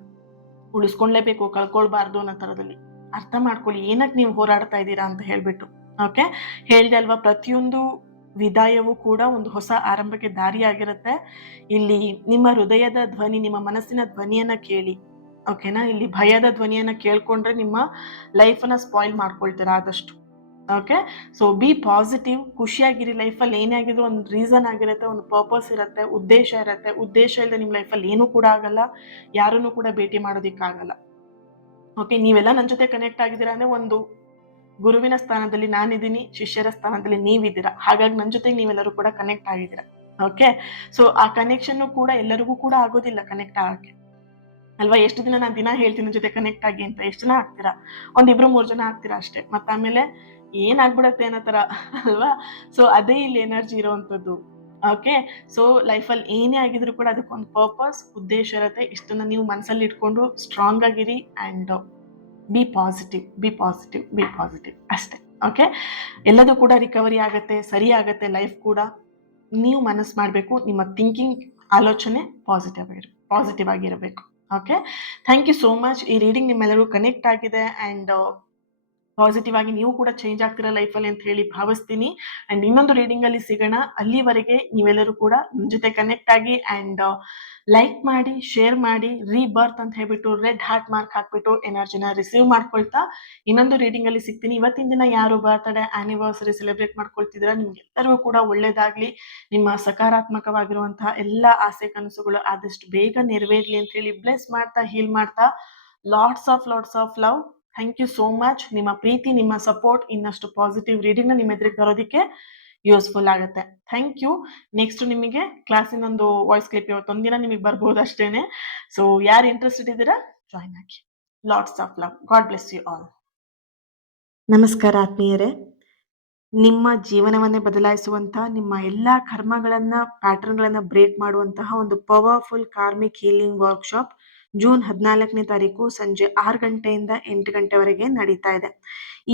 ಉಳಿಸ್ಕೊಂಡ್ಲೇಬೇಕು, ಕಳ್ಕೊಳ್ಬಾರ್ದು ಅನ್ನೋ ತರದಲ್ಲಿ. ಅರ್ಥ ಮಾಡ್ಕೊಳ್ಳಿ ಏನಕ್ಕೆ ನೀವು ಹೋರಾಡ್ತಾ ಇದ್ದೀರಾ ಅಂತ ಹೇಳ್ಬಿಟ್ಟು. ಓಕೆ, ಹೇಳ್ದೆ ಅಲ್ವಾ, ಪ್ರತಿಯೊಂದು ವಿದಾಯವೂ ಕೂಡ ಒಂದು ಹೊಸ ಆರಂಭಕ್ಕೆ ದಾರಿಯಾಗಿರುತ್ತೆ. ಇಲ್ಲಿ ನಿಮ್ಮ ಹೃದಯದ ಧ್ವನಿ, ನಿಮ್ಮ ಮನಸ್ಸಿನ ಧ್ವನಿಯನ್ನ ಕೇಳಿ. ಓಕೆನಾ, ಇಲ್ಲಿ ಭಯದ ಧ್ವನಿಯನ್ನ ಕೇಳ್ಕೊಂಡ್ರೆ ನಿಮ್ಮ ಲೈಫನ್ನ ಸ್ಪಾಯ್ಲ್ ಮಾಡ್ಕೊಳ್ತೀರಾ ಆದಷ್ಟು. Okay, so be positive. ಖುಷಿಯಾಗಿರಿ. ಲೈಫಲ್ಲಿ ಏನೇ ಆಗಿದ್ರು ಒಂದು ರೀಸನ್ ಆಗಿರುತ್ತೆ, ಒಂದು ಪರ್ಪಸ್ ಇರುತ್ತೆ, ಉದ್ದೇಶ ಇರುತ್ತೆ. ಉದ್ದೇಶ ಇಲ್ಲದೆ ನಿಮ್ಮ ಲೈಫಲ್ಲಿ ಏನೂ ಕೂಡ ಆಗಲ್ಲ, ಯಾರನ್ನು ಕೂಡ ಭೇಟಿ ಮಾಡೋದಿಕ್ಕಾಗಲ್ಲ. ಓಕೆ, ನೀವೆಲ್ಲ ನನ್ನ ಜೊತೆ ಕನೆಕ್ಟ್ ಆಗಿದ್ದೀರಾ ಅಂದ್ರೆ ಒಂದು ಗುರುವಿನ ಸ್ಥಾನದಲ್ಲಿ ನಾನಿದ್ದೀನಿ, ಶಿಷ್ಯರ ಸ್ಥಾನದಲ್ಲಿ ನೀವಿದ್ದೀರಾ. ಹಾಗಾಗಿ ನನ್ನ ಜೊತೆಗೆ ನೀವೆಲ್ಲರೂ ಕೂಡ ಕನೆಕ್ಟ್ ಆಗಿದ್ದೀರಾ. ಓಕೆ, ಸೊ ಆ ಕನೆಕ್ಷನ್ ಕೂಡ ಎಲ್ಲರಿಗೂ ಕೂಡ ಆಗೋದಿಲ್ಲ ಕನೆಕ್ಟ್ ಆಗಕ್ಕೆ ಅಲ್ವಾ. ಎಷ್ಟು ದಿನ ನಾನು ದಿನ ಹೇಳ್ತೀನಿ ನನ್ನ ಜೊತೆ ಕನೆಕ್ಟ್ ಆಗಿ ಅಂತ, ಎಷ್ಟು ಜನ ಆಗ್ತೀರಾ? 1-2-3 ಜನ ಆಗ್ತೀರಾ ಅಷ್ಟೇ. ಮತ್ತೆ ಆಮೇಲೆ ಏನಾಗ್ಬಿಡತ್ತೆ ಅನ್ನೋ ತರ ಅಲ್ವಾ. ಸೊ ಅದೇ ಇಲ್ಲಿ ಎನರ್ಜಿ ಇರೋವಂಥದ್ದು. ಓಕೆ, ಸೊ ಲೈಫಲ್ಲಿ ಏನೇ ಆಗಿದ್ರು ಕೂಡ ಅದಕ್ಕೊಂದು ಪರ್ಪಸ್, ಉದ್ದೇಶ ಇರುತ್ತೆ. ಇಷ್ಟನ್ನ ನೀವು ಮನಸ್ಸಲ್ಲಿ ಇಟ್ಕೊಂಡು ಸ್ಟ್ರಾಂಗ್ ಆಗಿರಿ and B positive, B positive, B positive ಅಷ್ಟೇ. ಓಕೆ, ಎಲ್ಲದೂ ಕೂಡ ರಿಕವರಿ ಆಗತ್ತೆ, ಸರಿ ಆಗತ್ತೆ. ಲೈಫ್ ಕೂಡ ನೀವು ಮನಸ್ಸು ಮಾಡಬೇಕು, ನಿಮ್ಮ ಥಿಂಕಿಂಗ್, ಆಲೋಚನೆ ಪಾಸಿಟಿವ್ ಆಗಿರಬೇಕು. Okay, thank you so much. ಈ ರೀಡಿಂಗ್ ನಿಮ್ಮೆಲ್ಲರೂ ಕನೆಕ್ಟ್ ಆಗಿದೆ ಅಂಡ್ ಪಾಸಿಟಿವ್ ಆಗಿ ನೀವು ಕೂಡ ಚೇಂಜ್ ಆಗ್ತೀರಾ ಲೈಫಲ್ಲಿ ಅಂತ ಹೇಳಿ ಭಾವಿಸ್ತೀನಿ. ಅಂಡ್ ಇನ್ನೊಂದು ರೀಡಿಂಗ್ ಅಲ್ಲಿ ಸಿಗೋಣ. ಅಲ್ಲಿವರೆಗೆ ನೀವೆಲ್ಲರೂ ಕೂಡ ನನ್ನ ಜೊತೆ ಕನೆಕ್ಟ್ ಆಗಿ ಅಂಡ್ ಲೈಕ್ ಮಾಡಿ, ಶೇರ್ ಮಾಡಿ, ರೀಬರ್ತ್ ಅಂತ ಹೇಳ್ಬಿಟ್ಟು ರೆಡ್ ಹಾರ್ಟ್ ಮಾರ್ಕ್ ಹಾಕ್ಬಿಟ್ಟು ಎನರ್ಜಿನ ರಿಸೀವ್ ಮಾಡ್ಕೊಳ್ತಾ ಇನ್ನೊಂದು ರೀಡಿಂಗ್ ಅಲ್ಲಿ ಸಿಗ್ತೀನಿ. ಇವತ್ತಿನ ದಿನ ಯಾರು ಬರ್ತ್ಡೇ, ಆನಿವರ್ಸರಿ ಸೆಲೆಬ್ರೇಟ್ ಮಾಡ್ಕೊಳ್ತಿದ್ದೀರಾ, ನಿಮ್ಗೆಲ್ಲರಿಗೂ ಕೂಡ ಒಳ್ಳೇದಾಗ್ಲಿ. ನಿಮ್ಮ ಸಕಾರಾತ್ಮಕವಾಗಿರುವಂತಹ ಎಲ್ಲ ಆಸೆ ಕನಸುಗಳು ಆದಷ್ಟು ಬೇಗ ನೆರವೇರ್ಲಿ ಅಂತ ಹೇಳಿ ಬ್ಲೆಸ್ ಮಾಡ್ತಾ, ಹೀಲ್ ಮಾಡ್ತಾ, lots of love. Thank you so much. ನಿಮ್ಮ ಪ್ರೀತಿ, ನಿಮ್ಮ ಸಪೋರ್ಟ್ ಇನ್ನಷ್ಟು ಪಾಸಿಟಿವ್ ರೀಡಿಂಗ್ನ ನಿಮ್ಮ ಎದುರಿಗೆ ತರೋದಕ್ಕೆ ಯೂಸ್ಫುಲ್ ಆಗುತ್ತೆ. Thank you. ನೆಕ್ಸ್ಟ್ ನಿಮಗೆ ಕ್ಲಾಸಿನ ಒಂದು ವಾಯ್ಸ್ ಕ್ಲಿಪ್ ಇವತ್ತೊಂದಿನ ನಿಮಗೆ ಬರ್ಬೋದು ಅಷ್ಟೇನೆ. ಸೊ ಯಾರು ಇಂಟ್ರೆಸ್ಟೆಡ್ ಇದ್ದೀರಾ ಜಾಯ್ನ್ ಆಗಿ. Lots of love. God bless you all. ನಮಸ್ಕಾರ ಆತ್ಮೀಯರೇ. ನಿಮ್ಮ ಜೀವನವನ್ನೇ ಬದಲಾಯಿಸುವಂತಹ, ನಿಮ್ಮ ಎಲ್ಲಾ ಕರ್ಮಗಳನ್ನ, ಪ್ಯಾಟರ್ನ್ಗಳನ್ನ ಬ್ರೇಕ್ ಮಾಡುವಂತಹ ಒಂದು powerful karmic healing workshop June 14ನೇ ತಾರೀಕು ಸಂಜೆ 6 ಗಂಟೆಯಿಂದ 8 ಗಂಟೆವರೆಗೆ ನಡೀತಾ ಇದೆ.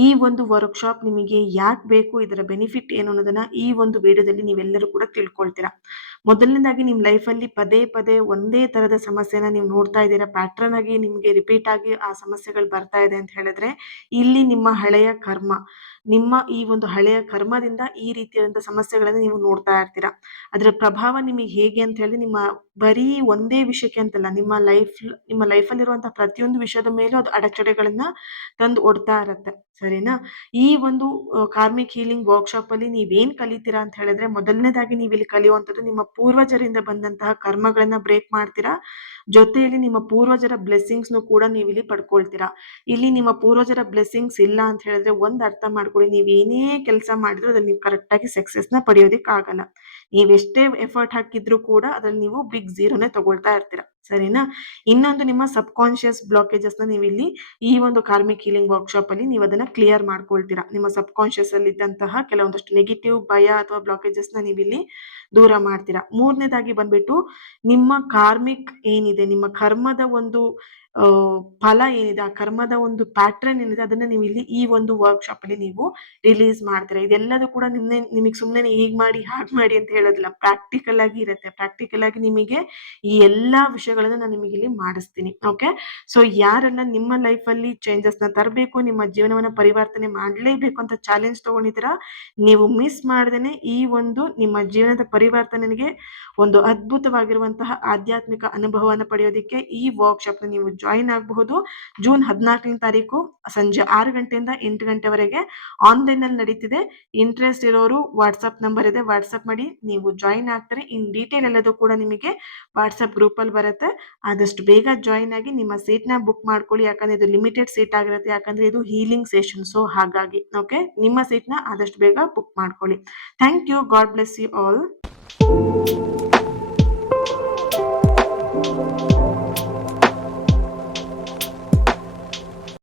ಈ ಒಂದು ವರ್ಕ್ಶಾಪ್ ನಿಮಗೆ ಯಾಕೆ ಬೇಕು, ಇದರ ಬೆನಿಫಿಟ್ ಏನು ಅನ್ನೋದನ್ನ ಈ ಒಂದು ವಿಡಿಯೋದಲ್ಲಿ ನೀವೆಲ್ಲರೂ ಕೂಡ ತಿಳ್ಕೊಳ್ತೀರಾ. ಮೊದಲನೇದಾಗಿ ನಿಮ್ಮ ಲೈಫಲ್ಲಿ ಪದೇ ಪದೇ ಒಂದೇ ತರದ ಸಮಸ್ಯೆನ ನೀವು ನೋಡ್ತಾ ಇದ್ದೀರಾ, ಪ್ಯಾಟ್ರನ್ ಆಗಿ ನಿಮಗೆ ರಿಪೀಟ್ ಆಗಿ ಆ ಸಮಸ್ಯೆಗಳು ಬರ್ತಾ ಇದೆ ಅಂತ ಹೇಳಿದ್ರೆ, ಇಲ್ಲಿ ನಿಮ್ಮ ಹಳೆಯ ಕರ್ಮ, ನಿಮ್ಮ ಈ ಒಂದು ಹಳೆಯ ಕರ್ಮದಿಂದ ಈ ರೀತಿಯಾದಂತಹ ಸಮಸ್ಯೆಗಳನ್ನು ನೀವು ನೋಡ್ತಾ ಇರ್ತೀರಾ. ಅದರ ಪ್ರಭಾವ ನಿಮಗೆ ಹೇಗೆ ಅಂತ ಹೇಳಿ, ನಿಮ್ಮ ಬರೀ ಒಂದೇ ವಿಷಯಕ್ಕೆ ಅಂತಲ್ಲ, ನಿಮ್ಮ ಲೈಫಲ್ಲಿರುವಂತಹ ಪ್ರತಿಯೊಂದು ವಿಷಯದ ಮೇಲೂ ಅದು ಅಡೆತಡೆಗಳನ್ನ ತಂದು ಒಡ್ತಾ ಇರತ್ತೆ. ಸರಿನಾ? ಈ ಒಂದು ಕಾರ್ಮಿಕ್ ಹೀಲಿಂಗ್ ವರ್ಕ್ಶಾಪ್ ಅಲ್ಲಿ ನೀವೇನ್ ಕಲಿತೀರಾ ಅಂತ ಹೇಳಿದ್ರೆ, ಮೊದಲನೇದಾಗಿ ನೀವು ಇಲ್ಲಿ ಕಲಿಯುವಂಥದ್ದು ನಿಮ್ಮ ಪೂರ್ವಜರಿಂದ ಬಂದಂತಹ ಕರ್ಮಗಳನ್ನ ಬ್ರೇಕ್ ಮಾಡ್ತೀರಾ. ಜೊತೆಯಲ್ಲಿ ನಿಮ್ಮ ಪೂರ್ವಜರ ಬ್ಲೆಸ್ಸಿಂಗ್ಸ್ ನು ಕೂಡ ನೀವು ಇಲ್ಲಿ ಪಡ್ಕೊಳ್ತೀರಾ. ಇಲ್ಲಿ ನಿಮ್ಮ ಪೂರ್ವಜರ ಬ್ಲೆಸ್ಸಿಂಗ್ಸ್ ಇಲ್ಲ ಅಂತ ಹೇಳಿದ್ರೆ ಒಂದ್ ಅರ್ಥ ಮಾಡ್ಕೊಳ್ಳಿ, ನೀವ್ ಏನೇ ಕೆಲಸ ಮಾಡಿದ್ರು ಅದ್ರಲ್ಲಿ ನೀವು ಕರೆಕ್ಟ್ ಆಗಿ ಸಕ್ಸಸ್ ನ ಪಡೆಯೋದಿಕ್ ಆಗಲ್ಲ. ನೀವ್ ಎಷ್ಟೇ ಎಫರ್ಟ್ ಹಾಕಿದ್ರು ಕೂಡ ಅದ್ರಲ್ಲಿ ನೀವು ಬಿಗ್ ಝೀರೋನೇ ತಗೊಳ್ತಾ ಇರ್ತೀರಾ. ಸರಿನಾ? ಇನ್ನೊಂದು, ನಿಮ್ಮ ಸಬ್ ಕಾನ್ಶಿಯಸ್ ಬ್ಲಾಕೇಜಸ್ ನ ನೀವು ಇಲ್ಲಿ ಈ ಒಂದು ಕಾರ್ಮಿಕ್ ಹೀಲಿಂಗ್ ವರ್ಕ್ಶಾಪ್ ಅಲ್ಲಿ ನೀವು ಅದನ್ನ ಕ್ಲಿಯರ್ ಮಾಡ್ಕೊಳ್ತೀರಾ. ನಿಮ್ಮ ಸಬ್ ಕಾನ್ಶಿಯಸ್ ಅಲ್ಲಿ ಇದ್ದಂತಹ ಕೆಲವೊಂದಷ್ಟು ನೆಗೆಟಿವ್ ಭಯ ಅಥವಾ ಬ್ಲಾಕೇಜಸ್ ನ ನೀವು ಇಲ್ಲಿ ದೂರ ಮಾಡ್ತೀರಾ. ಮೂರನೇದಾಗಿ ಬಂದ್ಬಿಟ್ಟು, ನಿಮ್ಮ ಕಾರ್ಮಿಕ್ ಏನಿದೆ, ನಿಮ್ಮ ಕರ್ಮದ ಒಂದು ಫಲ ಏನಿದೆ, ಆ ಕರ್ಮದ ಒಂದು ಪ್ಯಾಟ್ರನ್ ಏನಿದೆ, ಅದನ್ನ ನೀವು ಇಲ್ಲಿ ಈ ಒಂದು ವರ್ಕ್ಶಾಪ್ ಅಲ್ಲಿ ನೀವು ರಿಲೀಸ್ ಮಾಡ್ತೀರಾ. ಇದೆಲ್ಲದೂ ಕೂಡ ನಿಮಗೆ ಸುಮ್ಮನೆ ಹೀಗ್ ಮಾಡಿ ಹಾಗೆ ಮಾಡಿ ಅಂತ ಹೇಳೋದಿಲ್ಲ, ಪ್ರಾಕ್ಟಿಕಲ್ ಆಗಿ ಇರುತ್ತೆ. ಪ್ರಾಕ್ಟಿಕಲ್ ಆಗಿ ನಿಮಗೆ ಈ ಎಲ್ಲಾ ವಿಷಯಗಳನ್ನ ನಾನು ನಿಮಗೆ ಇಲ್ಲಿ ಮಾಡಿಸ್ತೀನಿ. ಓಕೆ, ಸೊ ಯಾರೆಲ್ಲ ನಿಮ್ಮ ಲೈಫ್ ಅಲ್ಲಿ ಚೇಂಜಸ್ ನ ತರಬೇಕು, ನಿಮ್ಮ ಜೀವನವನ್ನ ಪರಿವರ್ತನೆ ಮಾಡಲೇಬೇಕು ಅಂತ ಚಾಲೆಂಜ್ ತಗೊಂಡಿದ್ದೀರಾ, ನೀವು ಮಿಸ್ ಮಾಡ್ದೇನೆ ಈ ಒಂದು ನಿಮ್ಮ ಜೀವನದ ಪರಿವರ್ತನೆಗೆ ಒಂದು ಅದ್ಭುತವಾಗಿರುವಂತಹ ಆಧ್ಯಾತ್ಮಿಕ ಅನುಭವವನ್ನು ಪಡೆಯೋದಕ್ಕೆ ಈ ವರ್ಕ್ಶಾಪ್ ನೀವು ಜಾಯಿನ್ ಆಗಬಹುದು. ಜೂನ್ 14ನೇ ತಾರೀಕು ಸಂಜೆ 6 ಗಂಟೆಯಿಂದ 8 ಗಂಟೆವರೆಗೆ ಆನ್ಲೈನ್ ಅಲ್ಲಿ ನಡೀತಿದೆ. ಇಂಟ್ರೆಸ್ಟ್ ಇರೋರು ವಾಟ್ಸ್ಆಪ್ ನಂಬರ್ ಇದೆ, ವಾಟ್ಸ್ಆಪ್ ಮಾಡಿ ನೀವು ಜಾಯಿನ್ ಆಗ್ತಾರೆ. ಇನ್ ಡೀಟೇಲ್ ಎಲ್ಲದೂ ಕೂಡ ನಿಮಗೆ ವಾಟ್ಸ್ಆಪ್ ಗ್ರೂಪ್ ಅಲ್ಲಿ ಬರುತ್ತೆ. ಆದಷ್ಟು ಬೇಗ ಜಾಯಿನ್ ಆಗಿ ನಿಮ್ಮ ಸೀಟ್ ನ ಬುಕ್ ಮಾಡ್ಕೊಳ್ಳಿ, ಯಾಕಂದ್ರೆ ಇದು ಲಿಮಿಟೆಡ್ ಸೀಟ್ ಆಗಿರುತ್ತೆ, ಯಾಕಂದ್ರೆ ಇದು ಹೀಲಿಂಗ್ ಸೆಷನ್. ಸೊ ಹಾಗಾಗಿ ಓಕೆ, ನಿಮ್ಮ ಸೀಟ್ ನ ಆದಷ್ಟು ಬೇಗ ಬುಕ್ ಮಾಡ್ಕೊಳ್ಳಿ. Thank you. God bless you all.